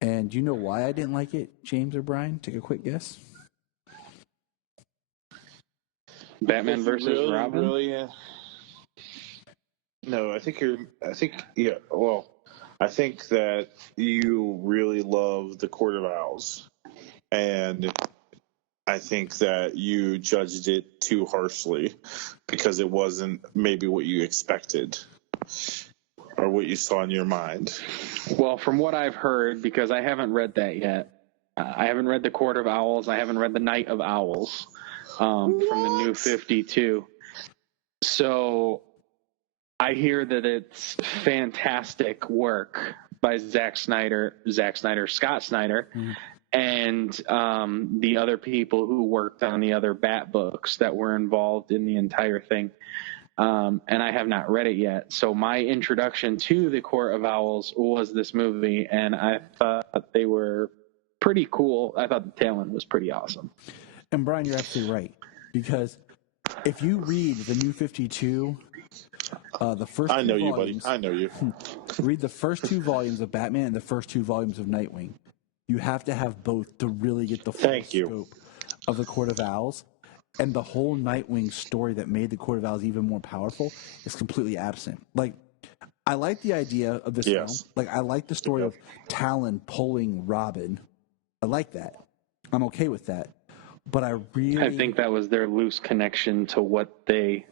And do you know why I didn't like it, James or Brian? Take a quick guess. Batman versus Robin? Really, no, I think that you really love the Court of Owls. And I think that you judged it too harshly because it wasn't maybe what you expected or what you saw in your mind. Well, from what I've heard, because I haven't read that yet, I haven't read the Court of Owls. I haven't read the Night of Owls from the New 52. So I hear that it's fantastic work by Scott Snyder, and the other people who worked on the other Bat books that were involved in the entire thing. And I have not read it yet. So my introduction to the Court of Owls was this movie, and I thought they were pretty cool. I thought the talent was pretty awesome. And Brian, you're absolutely right. Because if you read the New 52, the first I know two you, volumes, buddy. I know you. Read the first 2 volumes of Batman and the first 2 volumes of Nightwing. You have to have both to really get the full scope of the Court of Owls. And the whole Nightwing story that made the Court of Owls even more powerful is completely absent. Like, I like the idea of this film. Like, I like the story of Talon pulling Robin. I like that. I'm okay with that. But I think that was their loose connection to what they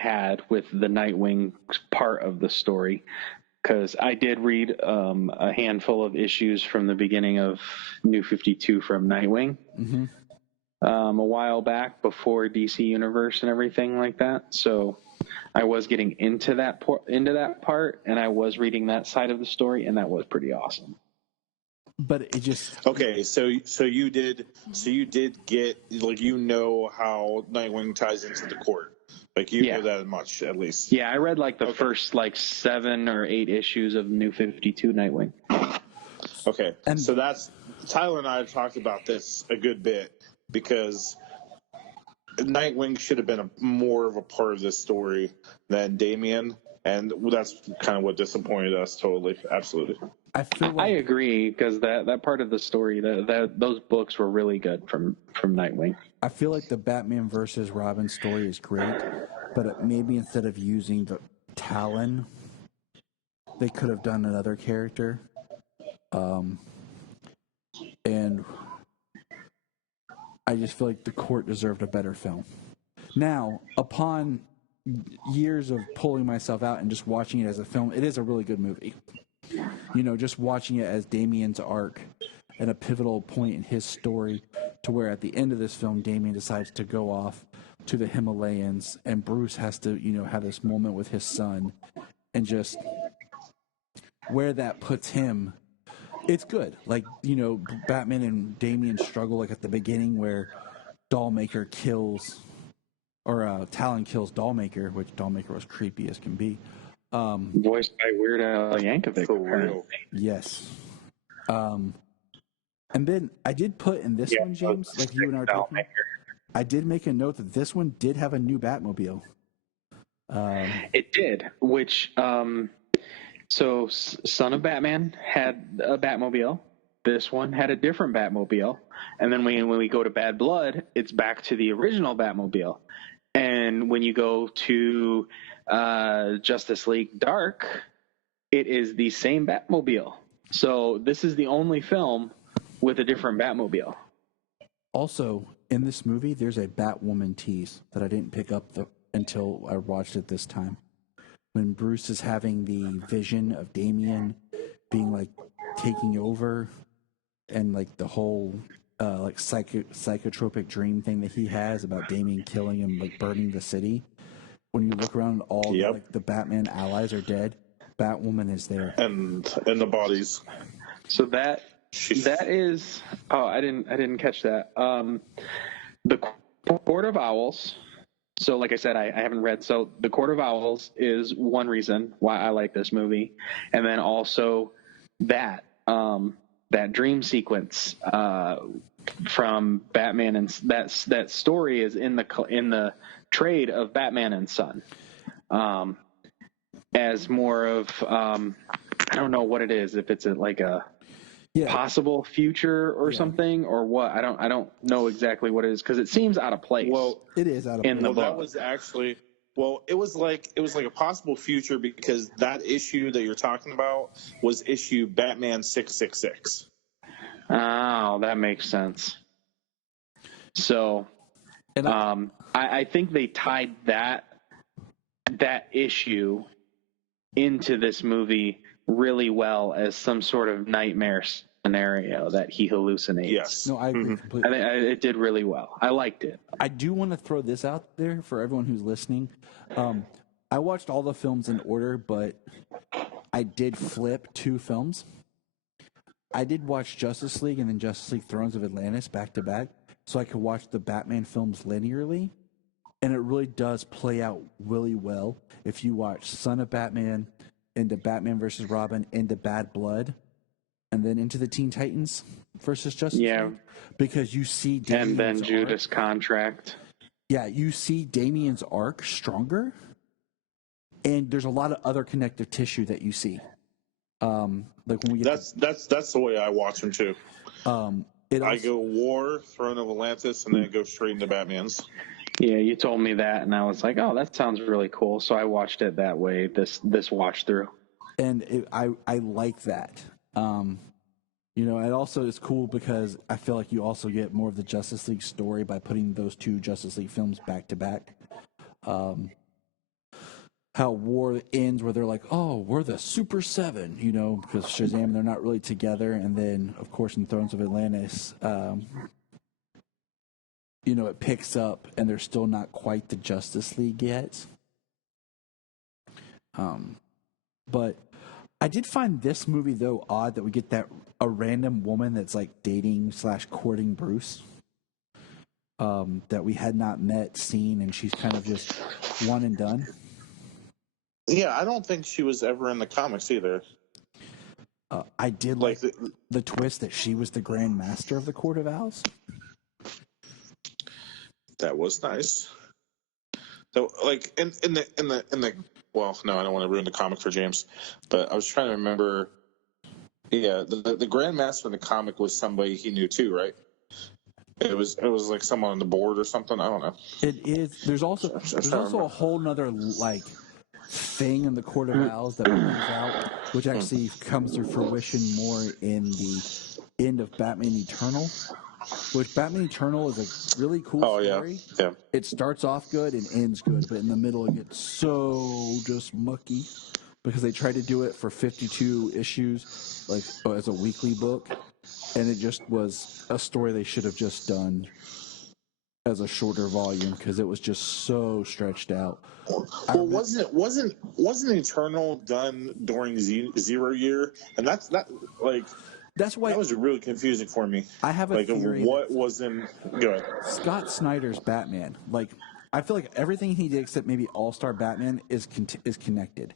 had with the Nightwing part of the story. Because I did read a handful of issues from the beginning of New 52 from Nightwing a while back before DC Universe and everything like that. So I was getting into that part, and I was reading that side of the story, and that was pretty awesome. But it just okay. So you did get, like, you know how Nightwing ties into the court. Like, you know that much, at least. Yeah, I read, like, the first, 7 or 8 issues of New 52 Nightwing. Okay, and so that's... Tyler and I have talked about this a good bit, because Nightwing should have been more of a part of this story than Damian, and that's kind of what disappointed us totally. Absolutely. I agree, because that part of the story, those books were really good from Nightwing. I feel like the Batman versus Robin story is great, but maybe instead of using the Talon, they could have done another character. And I just feel like the court deserved a better film. Now, upon years of pulling myself out and just watching it as a film, it is a really good movie. You know, just watching it as Damian's arc and a pivotal point in his story, to where at the end of this film, Damian decides to go off to the Himalayas, and Bruce has to, have this moment with his son, and just where that puts him, it's good. Like, Batman and Damian struggle, like at the beginning where Dollmaker kills, or Talon kills Dollmaker, which Dollmaker was creepy as can be. Voiced by Weird Al Yankovic, apparently. Yes. And then I did put in this one, James, like you and I were talking, I did make a note that this one did have a new Batmobile. It did, which, so Son of Batman had a Batmobile. This one had a different Batmobile. And then when we go to Bad Blood, it's back to the original Batmobile. And when you go to Justice League Dark, it is the same Batmobile. So this is the only film with a different Batmobile. Also, in this movie, there's a Batwoman tease that I didn't pick up until I watched it this time. When Bruce is having the vision of Damian being, like, taking over, and, like, the whole, psychotropic dream thing that he has about Damian killing him, like, burning the city. When you look around, all the Batman allies are dead. Batwoman is there, and the bodies. So that is. Oh, I didn't catch that. The Court of Owls. So, like I said, I haven't read. So, the Court of Owls is one reason why I like this movie, and then also that dream sequence from Batman, and that story is in the trade of Batman and Son, as more of I don't know what it is, if it's like a possible future or something, or what. I don't know exactly what it is, because it seems out of place. Well, it is out of place. Well, that was actually it was like a possible future, because that issue that you're talking about was issue Batman 666. Oh, that makes sense. So, I think they tied that issue into this movie really well as some sort of nightmare scenario that he hallucinates. Yes. No, I agree completely. I think it did really well. I liked it. I do want to throw this out there for everyone who's listening. I watched all the films in order, but I did flip 2 films. I did watch Justice League and then Justice League Thrones of Atlantis back to back, so I could watch the Batman films linearly. And it really does play out really well if you watch Son of Batman, into Batman versus Robin, into Bad Blood, and then into the Teen Titans versus Justice League. Because you see Damian's and then Judas arc. Contract. Yeah, you see Damian's arc stronger, and there's a lot of other connective tissue that you see. Like when we get that's the way I watch them too. I go War, Throne of Atlantis, and then go straight into Batman's. Yeah, you told me that, and I was like, "Oh, that sounds really cool." So I watched it that way. This watch through, and I like that. It also is cool because I feel like you also get more of the Justice League story by putting those 2 Justice League films back to back. How War ends, where they're like, "Oh, we're the Super 7," because Shazam, they're not really together, and then of course in Thrones of Atlantis. It picks up, and they're still not quite the Justice League yet. But I did find this movie, though, odd that we get a random woman that's like dating / courting Bruce, that we had not met, seen, and she's kind of just one and done. Yeah, I don't think she was ever in the comics either. I did like the twist that she was the Grand Master of the Court of Owls. That was nice. So, like in the well, no, I don't want to ruin the comic for James, but I was trying to remember. Yeah, the Grandmaster in the comic was somebody he knew too, right? It was like someone on the board or something. I don't know. It is. There's also a whole nother like thing in the Court of Owls that comes out, which actually comes to fruition more in the end of Batman Eternal. Which Batman Eternal is a really cool story. Yeah. It starts off good and ends good, but in the middle it gets so just mucky because they tried to do it for 52 issues, like as a weekly book, and it just was a story they should have just done as a shorter volume because it was just so stretched out. Well, wasn't Eternal done during Zero Year? And that's why that was really confusing for me. I have a theory. What was in? Go ahead. Scott Snyder's Batman. Like, I feel like everything he did except maybe All-Star Batman is connected.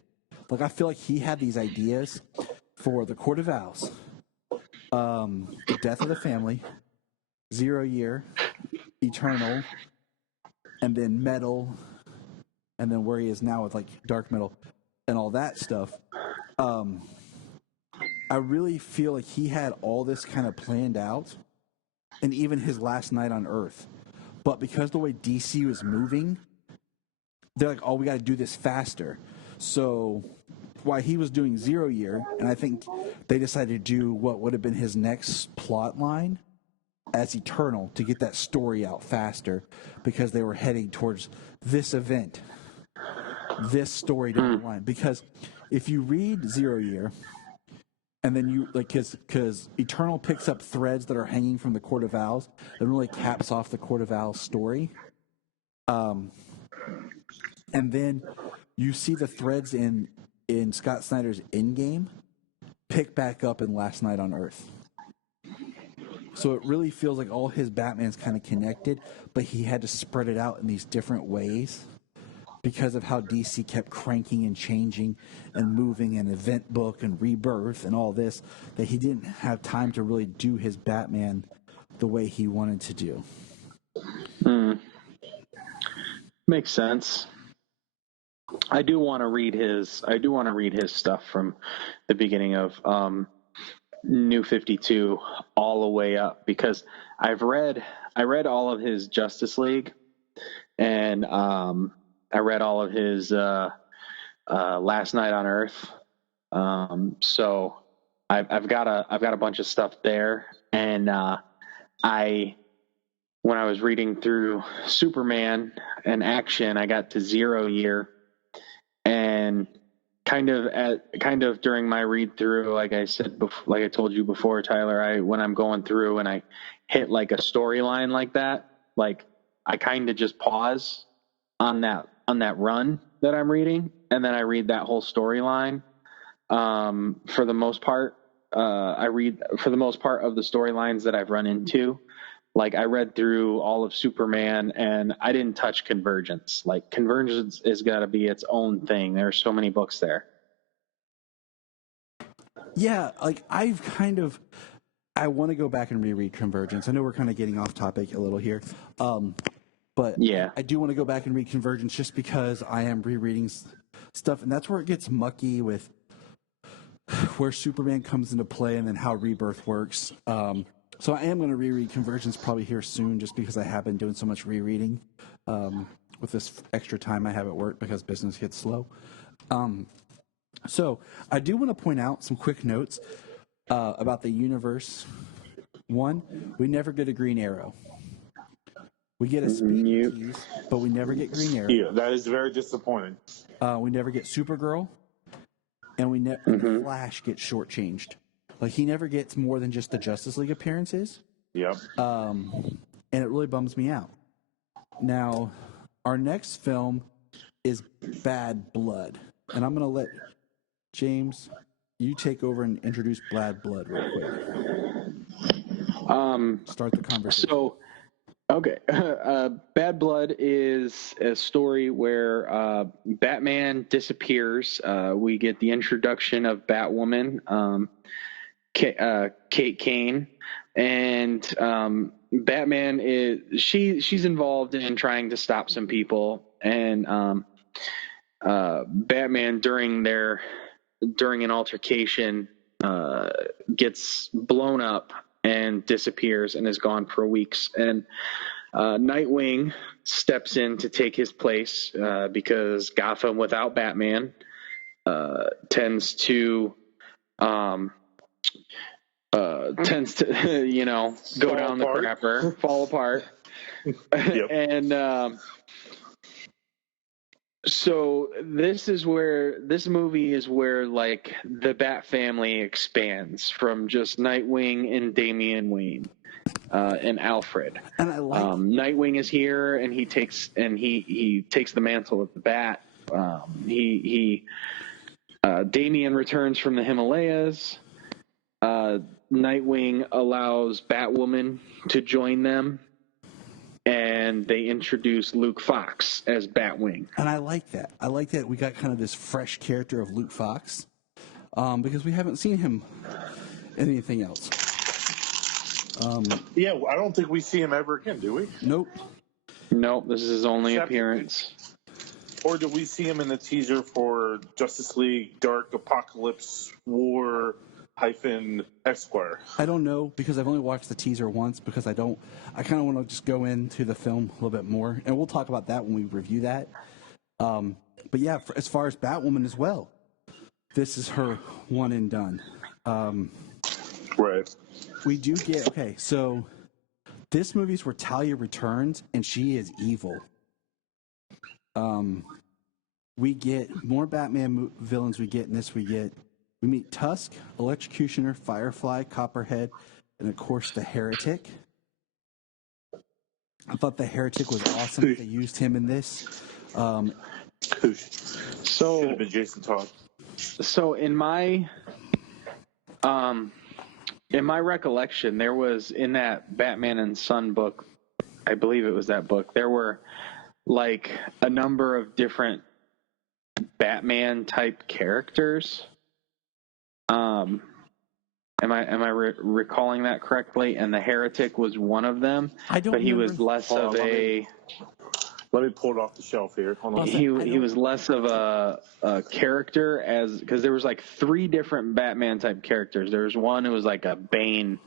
Like, I feel like he had these ideas for the Court of Owls, the Death of the Family, 0 Year, Eternal, and then Metal, and then where he is now with like Dark Metal and all that stuff. I really feel like he had all this kind of planned out, and even his last night on Earth. But because the way DC was moving, they're like, "Oh, we got to do this faster." So while he was doing 0 Year, and I think they decided to do what would have been his next plot line as Eternal to get that story out faster, because they were heading towards this event, this story down the line. Because if you read 0 Year, and then you like, because Eternal picks up threads that are hanging from the Court of Owls and really caps off the Court of Owls story. And then you see the threads in in Scott Snyder's Endgame pick back up in Last Night on Earth. So it really feels like all his Batman's kind of connected, but he had to spread it out in these different ways because of how DC kept cranking and changing and moving and Event Book and Rebirth and all this, that he didn't have time to really do his Batman the way he wanted to do. Makes sense. I do want to read his stuff from the beginning of New 52 all the way up, because I read all of his Justice League, and I read all of his Last Night on Earth. So I've got a bunch of stuff there, and when I was reading through Superman and Action, I got to 0 Year, and kind of during my read through, like I said, like I told you before, Tyler, when I'm going through and I hit like a storyline like that, like I kind of just pause on that run that I'm reading, and then I read that whole storyline. For the most part, I read for the most part of the storylines that I've run into. Like, I read through all of Superman, and I didn't touch Convergence. Like, Convergence is got to be its own thing. There are so many books there. Yeah, like, I want to go back and reread Convergence. I know we're kind of getting off topic a little here. But yeah, I do want to go back and read Convergence just because I am rereading stuff, and that's where it gets mucky with where Superman comes into play and then how Rebirth works. So I am going to reread Convergence probably here soon, just because I have been doing so much rereading with this extra time I have at work because business gets slow. So I do want to point out some quick notes about the universe. One, we never get a Green Arrow. We get a Speed tease, but we never get Green Arrow. Yeah, that is very disappointing. We never get Supergirl, and the Flash gets shortchanged. Like, he never gets more than just the Justice League appearances. Yep. And it really bums me out. Now, our next film is Bad Blood. And I'm going to let James, you take over and introduce Bad Blood real quick. Start the conversation. So, okay. Bad Blood is a story where Batman disappears. We get the introduction of Batwoman, Kate Kane, and Batman she's involved in trying to stop some people, and Batman during an altercation gets blown up and disappears and is gone for weeks, and Nightwing steps in to take his place because Gotham without Batman tends to go down the crapper, fall apart. Yep. And so this movie is where like the Bat family expands from just Nightwing and Damian Wayne and Alfred. And I like Nightwing is here, and he takes the mantle of the Bat. Damian returns from the Himalayas. Nightwing allows Batwoman to join them, and they introduce Luke Fox as Batwing. And I like that. I like that we got kind of this fresh character of Luke Fox, because we haven't seen him in anything else. Yeah, I don't think we see him ever again, do we? Nope. This is his only appearance. Or do we see him in the teaser for Justice League Dark Apokolips War Esquire? I don't know, because I've only watched the teaser once, because I kind of want to just go into the film a little bit more, and we'll talk about that when we review that. But yeah, as far as Batwoman as well, this is her one and done. Right. We do get, okay, so this movie's where Talia returns, and she is evil. We get more Batman villains. We meet Tusk, Electrocutioner, Firefly, Copperhead, and of course the Heretic. I thought the Heretic was awesome. They used him in this. Should have been Jason Todd. So in my recollection, there was in that Batman and Son book, I believe it was that book, there were like a number of different Batman type characters. Am I recalling that correctly? And the Heretic was one of them. I don't. But he remember. was less of a. Let me pull it off the shelf here. Hold on. He was less of a character because there was like 3 different Batman type characters. There was one who was like a Bane,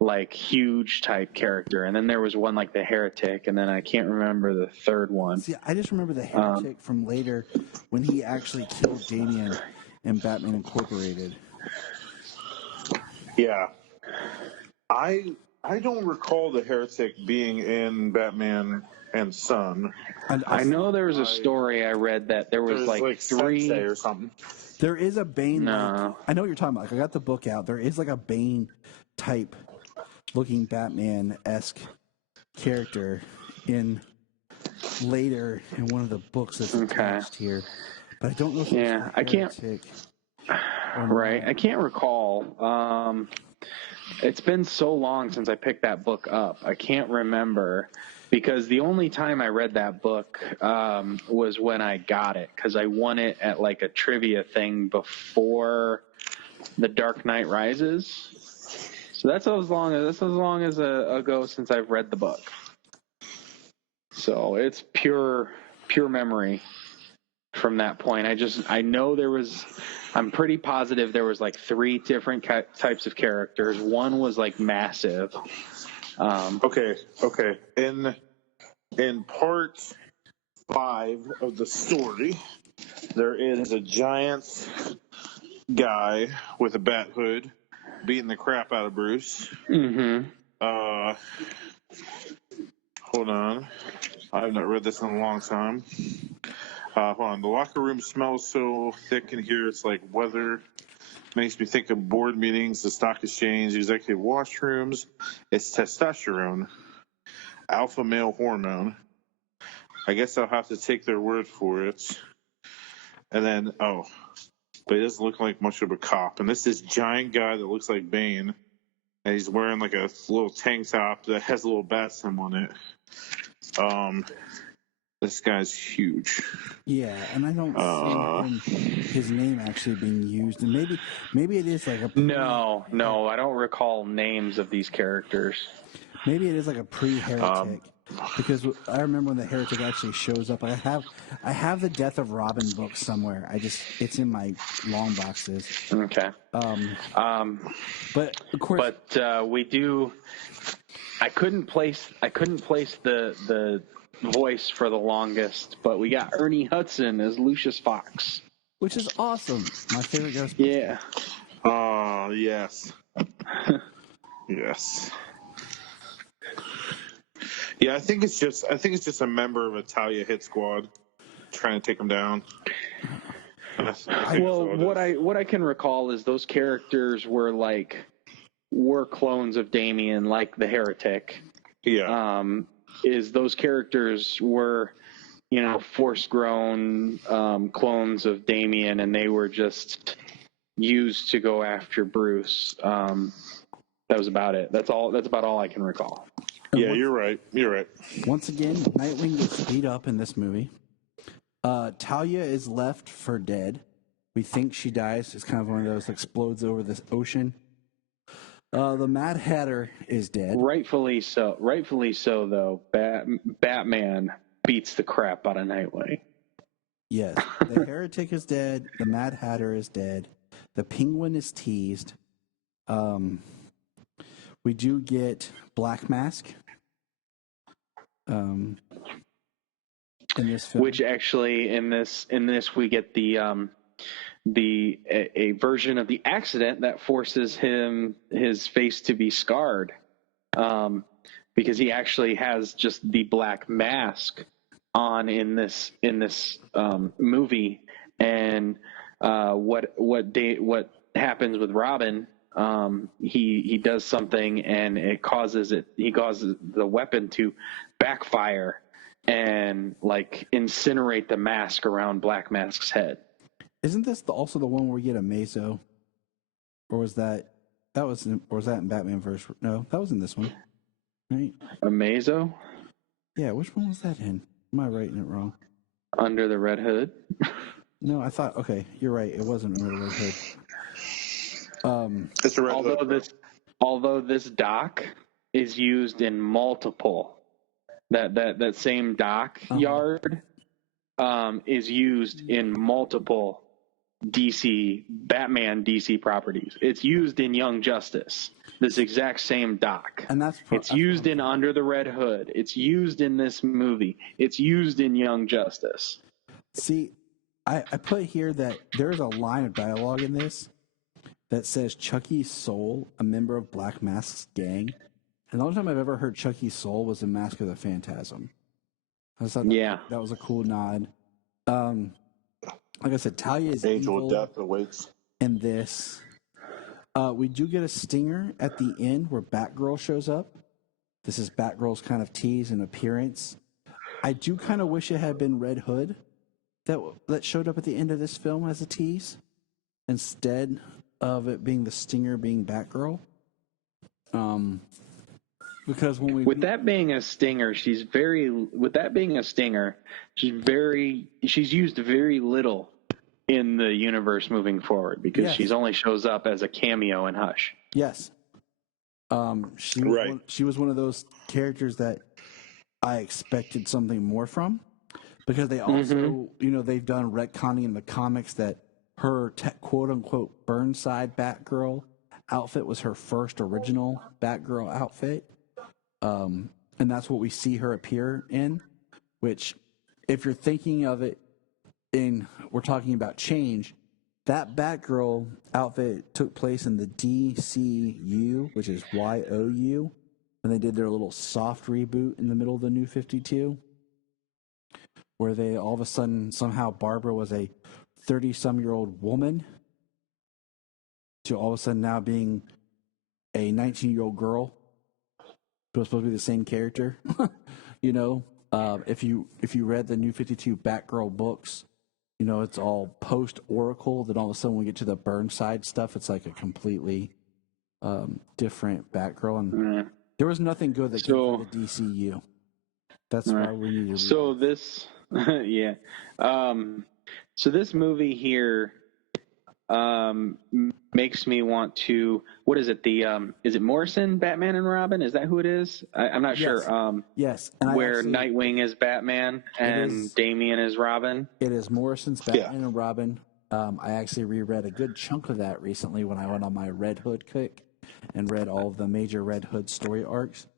like huge type character, and then there was one like the Heretic, and then I can't remember the third one. See, I just remember the Heretic from later when he actually killed Damian in Batman Incorporated. Yeah, I don't recall the Heretic being in Batman and Son. I know there was a story I read that there was like 3 Sensei or something. There is a Bane. No, I know what you're talking about. Like, I got the book out. There is like a Bane type looking Batman-esque character in later in one of the books that's attached here, but I don't know if it's I can't. Right, I can't recall. It's been so long since I picked that book up. I can't remember because the only time I read that book was when I got it because I won it at like a trivia thing before The Dark Knight Rises. So that's as long as ago since I've read the book. So it's pure memory from that point. I know I'm pretty positive there was like 3 different types of characters. One was like massive. Okay. In part 5 of the story, there is a giant guy with a bat hood beating the crap out of Bruce. Mm-hmm. Hold on. I have not read this in a long time. Hold on. The locker room smells so thick in here, it's like weather. Makes me think of board meetings, the stock exchange, executive washrooms. It's testosterone, alpha male hormone. I guess I'll have to take their word for it. And then, but he doesn't look like much of a cop. And this giant guy that looks like Bane, and he's wearing like a little tank top that has a little bat symbol on it. This guy's huge. Yeah, and I don't see his name actually being used. And maybe it is like a... No, I don't recall names of these characters. Maybe it is like a pre-Heretic. Because I remember when the Heretic actually shows up. I have the Death of Robin book somewhere. It's in my long boxes. Okay. But of course... But we do... I couldn't place the voice for the longest, but we got Ernie Hudson as Lucius Fox, which is awesome. My favorite Ghostbusters. Yeah. Yes. Yes. Yeah, I think it's just a member of a Talia hit squad trying to take him down. What I can recall is those characters were clones of Damien, like the Heretic. Yeah. Is those characters were, force-grown clones of Damien, and they were just used to go after Bruce. That was about it. That's about all I can recall. Yeah, you're right. Once again, Nightwing gets beat up in this movie. Talia is left for dead. We think she dies. It's kind of one of those explodes over this ocean. The Mad Hatter is dead. Rightfully so, though. Batman beats the crap out of Nightwing. Yes. The Heretic is dead. The Mad Hatter is dead. The Penguin is teased. We do get Black Mask. In this film. Which actually, in this we get a version of the accident that forces his face to be scarred, because he actually has just the black mask on in this movie, and what happens with Robin? He does something and he causes the weapon to backfire and like incinerate the mask around Black Mask's head. Isn't this also the one where we get a Meso? Or was that in Batman vs. No, that was in this one, right? A Meso? Yeah, which one was that in? Am I writing it wrong? Under the Red Hood? No, I thought. Okay, you're right. It wasn't under the Red Hood. It's a Red Hood. Although this dock is used in multiple, that same dock yard is used in multiple Batman DC properties. It's used in Young Justice, this exact same dock. And it's used in Under the Red Hood. It's used in this movie. It's used in Young Justice. See, I put here that there's a line of dialogue in this that says Chucky's soul, a member of Black Mask's gang. And the only time I've ever heard Chucky's soul was in Mask of the Phantasm. I thought that was a cool nod. Like I said, Talia is Angel evil of Death awaits. in this. We do get a stinger at the end where Batgirl shows up. This is Batgirl's kind of tease and appearance. I do kind of wish it had been Red Hood that showed up at the end of this film as a tease, instead of it being the stinger being Batgirl. Because when with that being a stinger, she's used very little in the universe moving forward because she's only shows up as a cameo in Hush. Yes. She was one of those characters that I expected something more from, because they also, they've done retconning in the comics that her quote unquote Burnside Batgirl outfit was her first original Batgirl outfit. And that's what we see her appear in, which, if you're thinking of it we're talking about change, that Batgirl outfit took place in the DCU, which is YOU, when they did their little soft reboot in the middle of the New 52, where they all of a sudden, somehow Barbara was a 30-some-year-old woman to all of a sudden now being a 19-year-old girl. It was supposed to be the same character. If you read the New 52 Batgirl books, it's all post-Oracle. Then all of a sudden, when we get to the Burnside stuff, it's like a completely different Batgirl. And there was nothing good that came from the DCU. That's why we needed to So this movie here makes me want to. What is it? Is it Morrison, Batman and Robin? Is that who it is? I'm not sure. Yes. Where Nightwing is Batman and Damian is Robin. It is Morrison's Batman and Robin. I actually reread a good chunk of that recently when I went on my Red Hood kick and read all of the major Red Hood story arcs.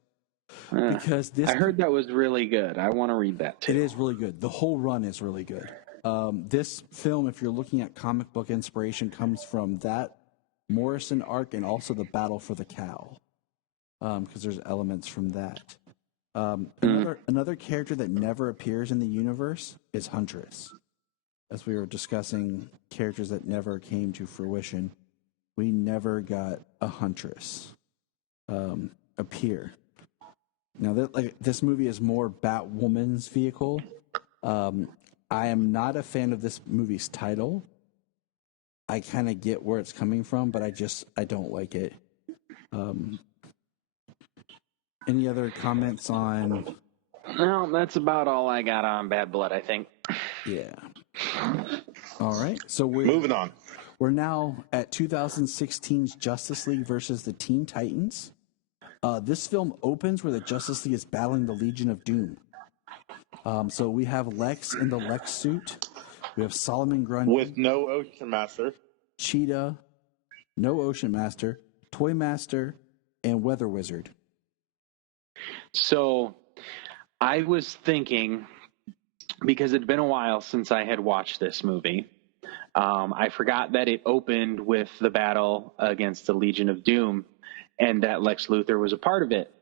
Because I heard that was really good. I want to read that too. It is really good. The whole run is really good. This film, if you're looking at comic book inspiration, comes from that Morrison arc and also the Battle for the Cowl, because there's elements from that. Another character that never appears in the universe is Huntress. As we were discussing characters that never came to fruition, we never got a Huntress appear. Now, this movie is more Batwoman's vehicle. I am not a fan of this movie's title. I kind of get where it's coming from, but I don't like it. Any other comments on? No, that's about all I got on Bad Blood, I think. Yeah. All right. So we're moving on. We're now at 2016's Justice League versus the Teen Titans. This film opens where the Justice League is battling the Legion of Doom. So we have Lex in the Lex suit. We have Solomon Grundy. With no Ocean Master. Cheetah, no Ocean Master, Toy Master, and Weather Wizard. So I was thinking, because it'd been a while since I had watched this movie, I forgot that it opened with the battle against the Legion of Doom and that Lex Luthor was a part of it.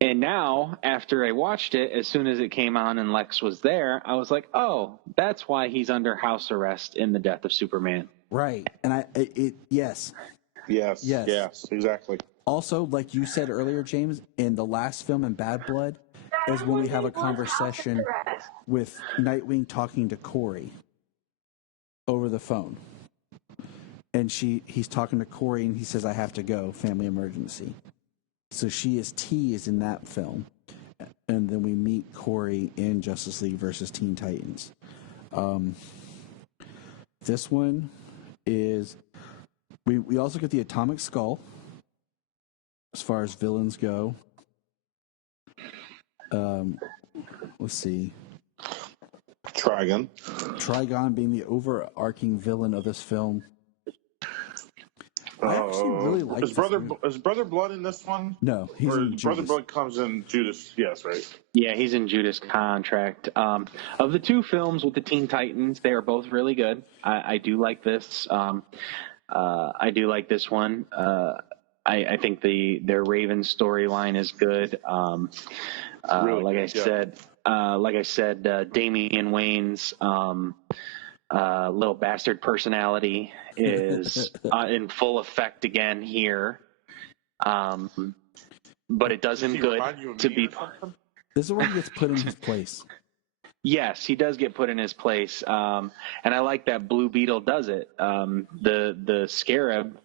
And now, after I watched it, as soon as it came on and Lex was there, I was like, oh, that's why he's under house arrest in the Death of Superman. Right. And yes. Yes, exactly. Also, like you said earlier, James, in the last film in Bad Blood is when we have a conversation with Nightwing talking to Corey. over the phone. And he's talking to Corey, and he says, "I have to go, family emergency." So she is teased in that film. And then we meet Corey in Justice League versus Teen Titans. This one is... We also get the Atomic Skull, as far as villains go. Let's see. Trigon being the overarching villain of this film. I actually really like is Brother Blood in this one? No, he's in Judas. Brother Blood comes in Judas. Yes, right. Yeah, he's in Judas Contract. Of the two films with the Teen Titans, they are both really good. I do like this. I do like this one. I think their Raven storyline is good. Really like good, I said, Damian Wayne's little bastard personality is in full effect again here. But it does him good to be. This is where he gets put in his place. Yes, he does get put in his place, and I like that Blue Beetle does it. The Scarab,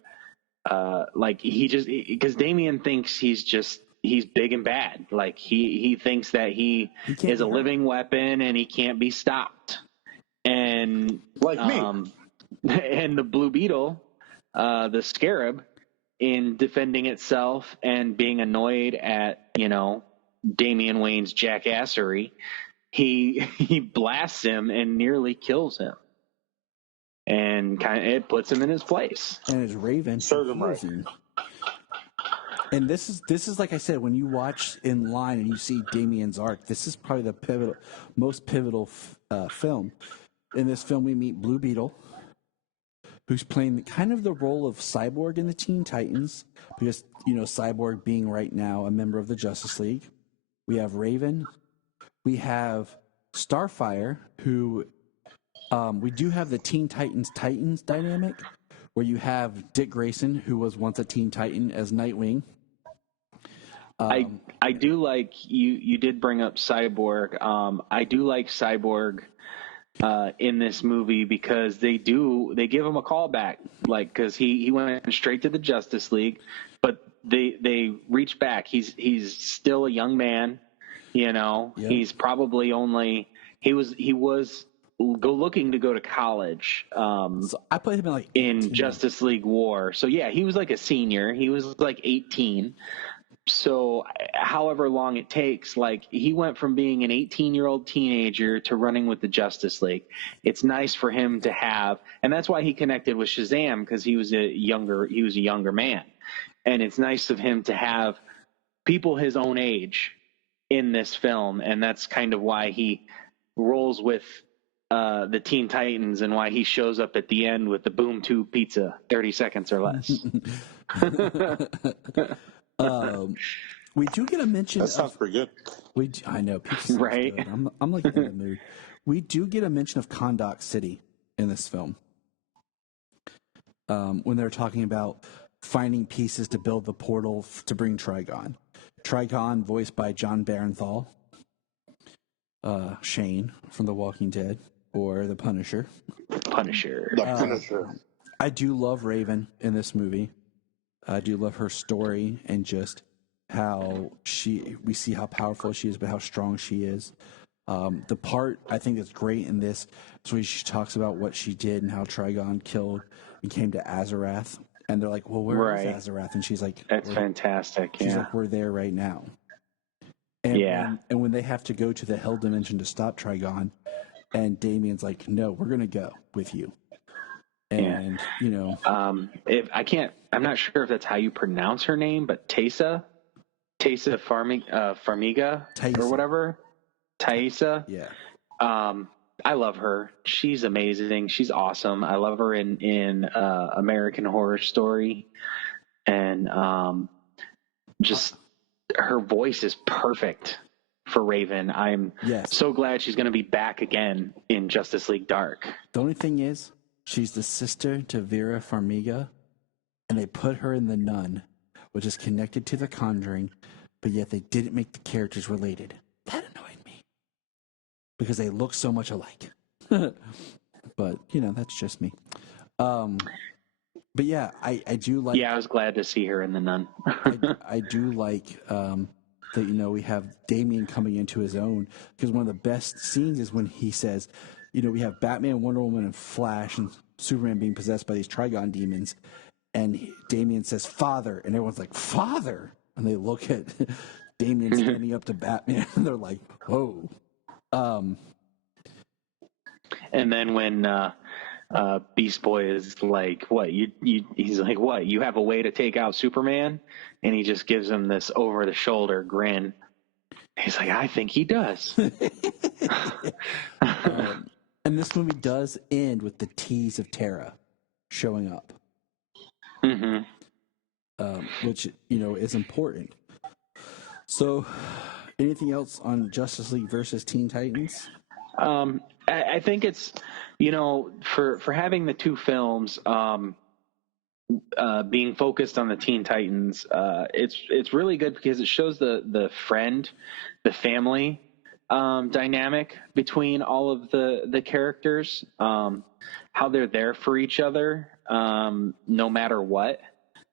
because Damian thinks he's big and bad. Like he thinks that he is a living weapon and he can't be stopped. And me, and the Blue Beetle, the Scarab, in defending itself and being annoyed at Damian Wayne's jackassery. He blasts him and nearly kills him, and it puts him in his place. And it's Raven serves him right. And this is like I said, when you watch in line and you see Damian's arc, this is probably the most pivotal film. In this film, we meet Blue Beetle, who's playing kind of the role of Cyborg in the Teen Titans, because Cyborg being right now a member of the Justice League. We have Raven. We have Starfire, who we do have the Teen Titans dynamic, where you have Dick Grayson, who was once a Teen Titan, as Nightwing. I do like you did bring up Cyborg. I do like Cyborg in this movie because they give him a callback, because he went straight to the Justice League, but they reach back. He's still a young man. Yep. He's probably he was looking to go to college. So I put him in Justice League War. So yeah, he was like a senior. He was like 18. So however long it takes, he went from being an 18-year-old teenager to running with the Justice League. It's nice for him to have, and that's why he connected with Shazam, because he was a younger man. And it's nice of him to have people his own age in this film, and that's kind of why he rolls with the Teen Titans and why he shows up at the end with the Boom Tube pizza, 30 seconds or less. We do get a mention. That sounds pretty good. I know, pizza sounds right? Good. I'm like in the mood. We do get a mention of Kahndaq City in this film. When they're talking about finding pieces to build the portal to bring Trigon. Trigon, voiced by John Barenthal, Shane from The Walking Dead, or the Punisher. The Punisher. I do love Raven in this movie. I do love her story and just how we see how powerful she is, but how strong she is. The part I think that's great in this is when she talks about what she did and how Trigon killed and came to Azarath. And they're like, well, where is Azarath? And she's like, that's fantastic. She's like, we're there right now. And when they have to go to the Hell Dimension to stop Trigon, and Damian's like, no, we're going to go with you. And, I'm not sure if that's how you pronounce her name, but Taysa Farmiga or whatever. Taysa. Yeah. I love her. She's amazing. She's awesome. I love her in American Horror Story, and just her voice is perfect for Raven. I'm so glad she's going to be back again in Justice League Dark. The only thing is, she's the sister to Vera Farmiga, and they put her in The Nun, which is connected to The Conjuring, but yet they didn't make the characters related. That annoyed me because they look so much alike. But but that's just me. But yeah, I do like. Yeah, I was glad to see her in The Nun. I do like that. We have Damian coming into his own, because one of the best scenes is when he says, we have Batman, Wonder Woman, and Flash, and Superman being possessed by these Trigon demons, and Damian says, "Father," and everyone's like, "Father," and they look at Damian standing up to Batman, and they're like, "Whoa." And then when Beast Boy is like, "What he's like, what? You have a way to take out Superman?" And he just gives him this over the shoulder grin. He's like, "I think he does." And this movie does end with the tease of Terra showing up, which is important. So, anything else on Justice League versus Teen Titans? I think it's for having the two films being focused on the Teen Titans, it's really good because it shows the family dynamic between all of the characters, how they're there for each other no matter what.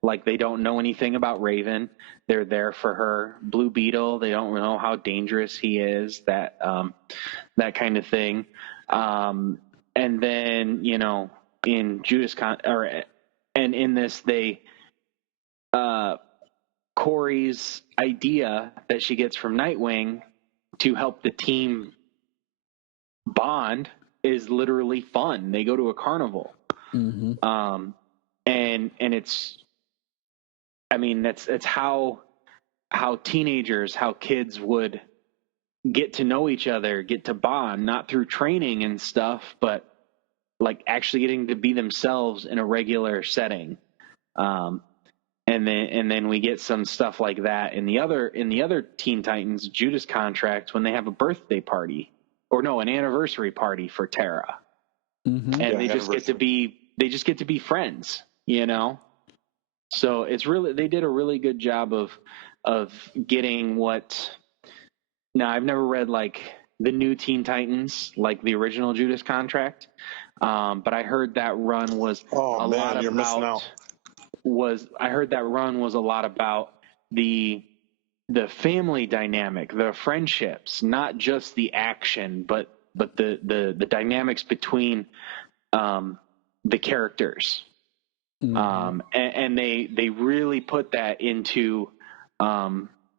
Like, they don't know anything about Raven. They're there for her. Blue Beetle, they don't know how dangerous he is, that kind of thing. And then, in and in this, Corey's idea that she gets from Nightwing to help the team bond is literally fun. They go to a carnival. And it's, that's how teenagers, how kids would get to know each other, get to bond, not through training and stuff, but like actually getting to be themselves in a regular setting. And then we get some stuff like that in the other Teen Titans Judas Contract, when they have a birthday party, an anniversary party for Terra. And they just get to be friends, So they did a really good job of getting what. Now, I've never read like the new Teen Titans, like the original Judas Contract, but I heard that run was I heard that run was a lot about the family dynamic, the friendships, not just the action, but the dynamics between the characters. And they really put that into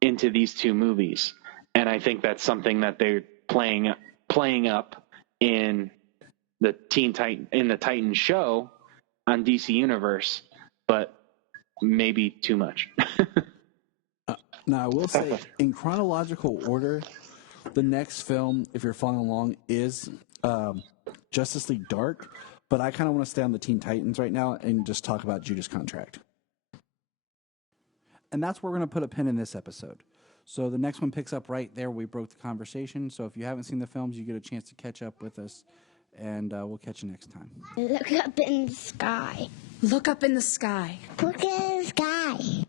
these two movies. And I think that's something that they're playing up in the Titan show on DC Universe, but maybe too much. Now, I will say, in chronological order, the next film, if you're following along, is Justice League Dark. But I kind of want to stay on the Teen Titans right now and just talk about Judas Contract. And that's where we're going to put a pin in this episode. So the next one picks up right there where we broke the conversation. So if you haven't seen the films, you get a chance to catch up with us. And we'll catch you next time. Look up in the sky. Look up in the sky. Look in the sky.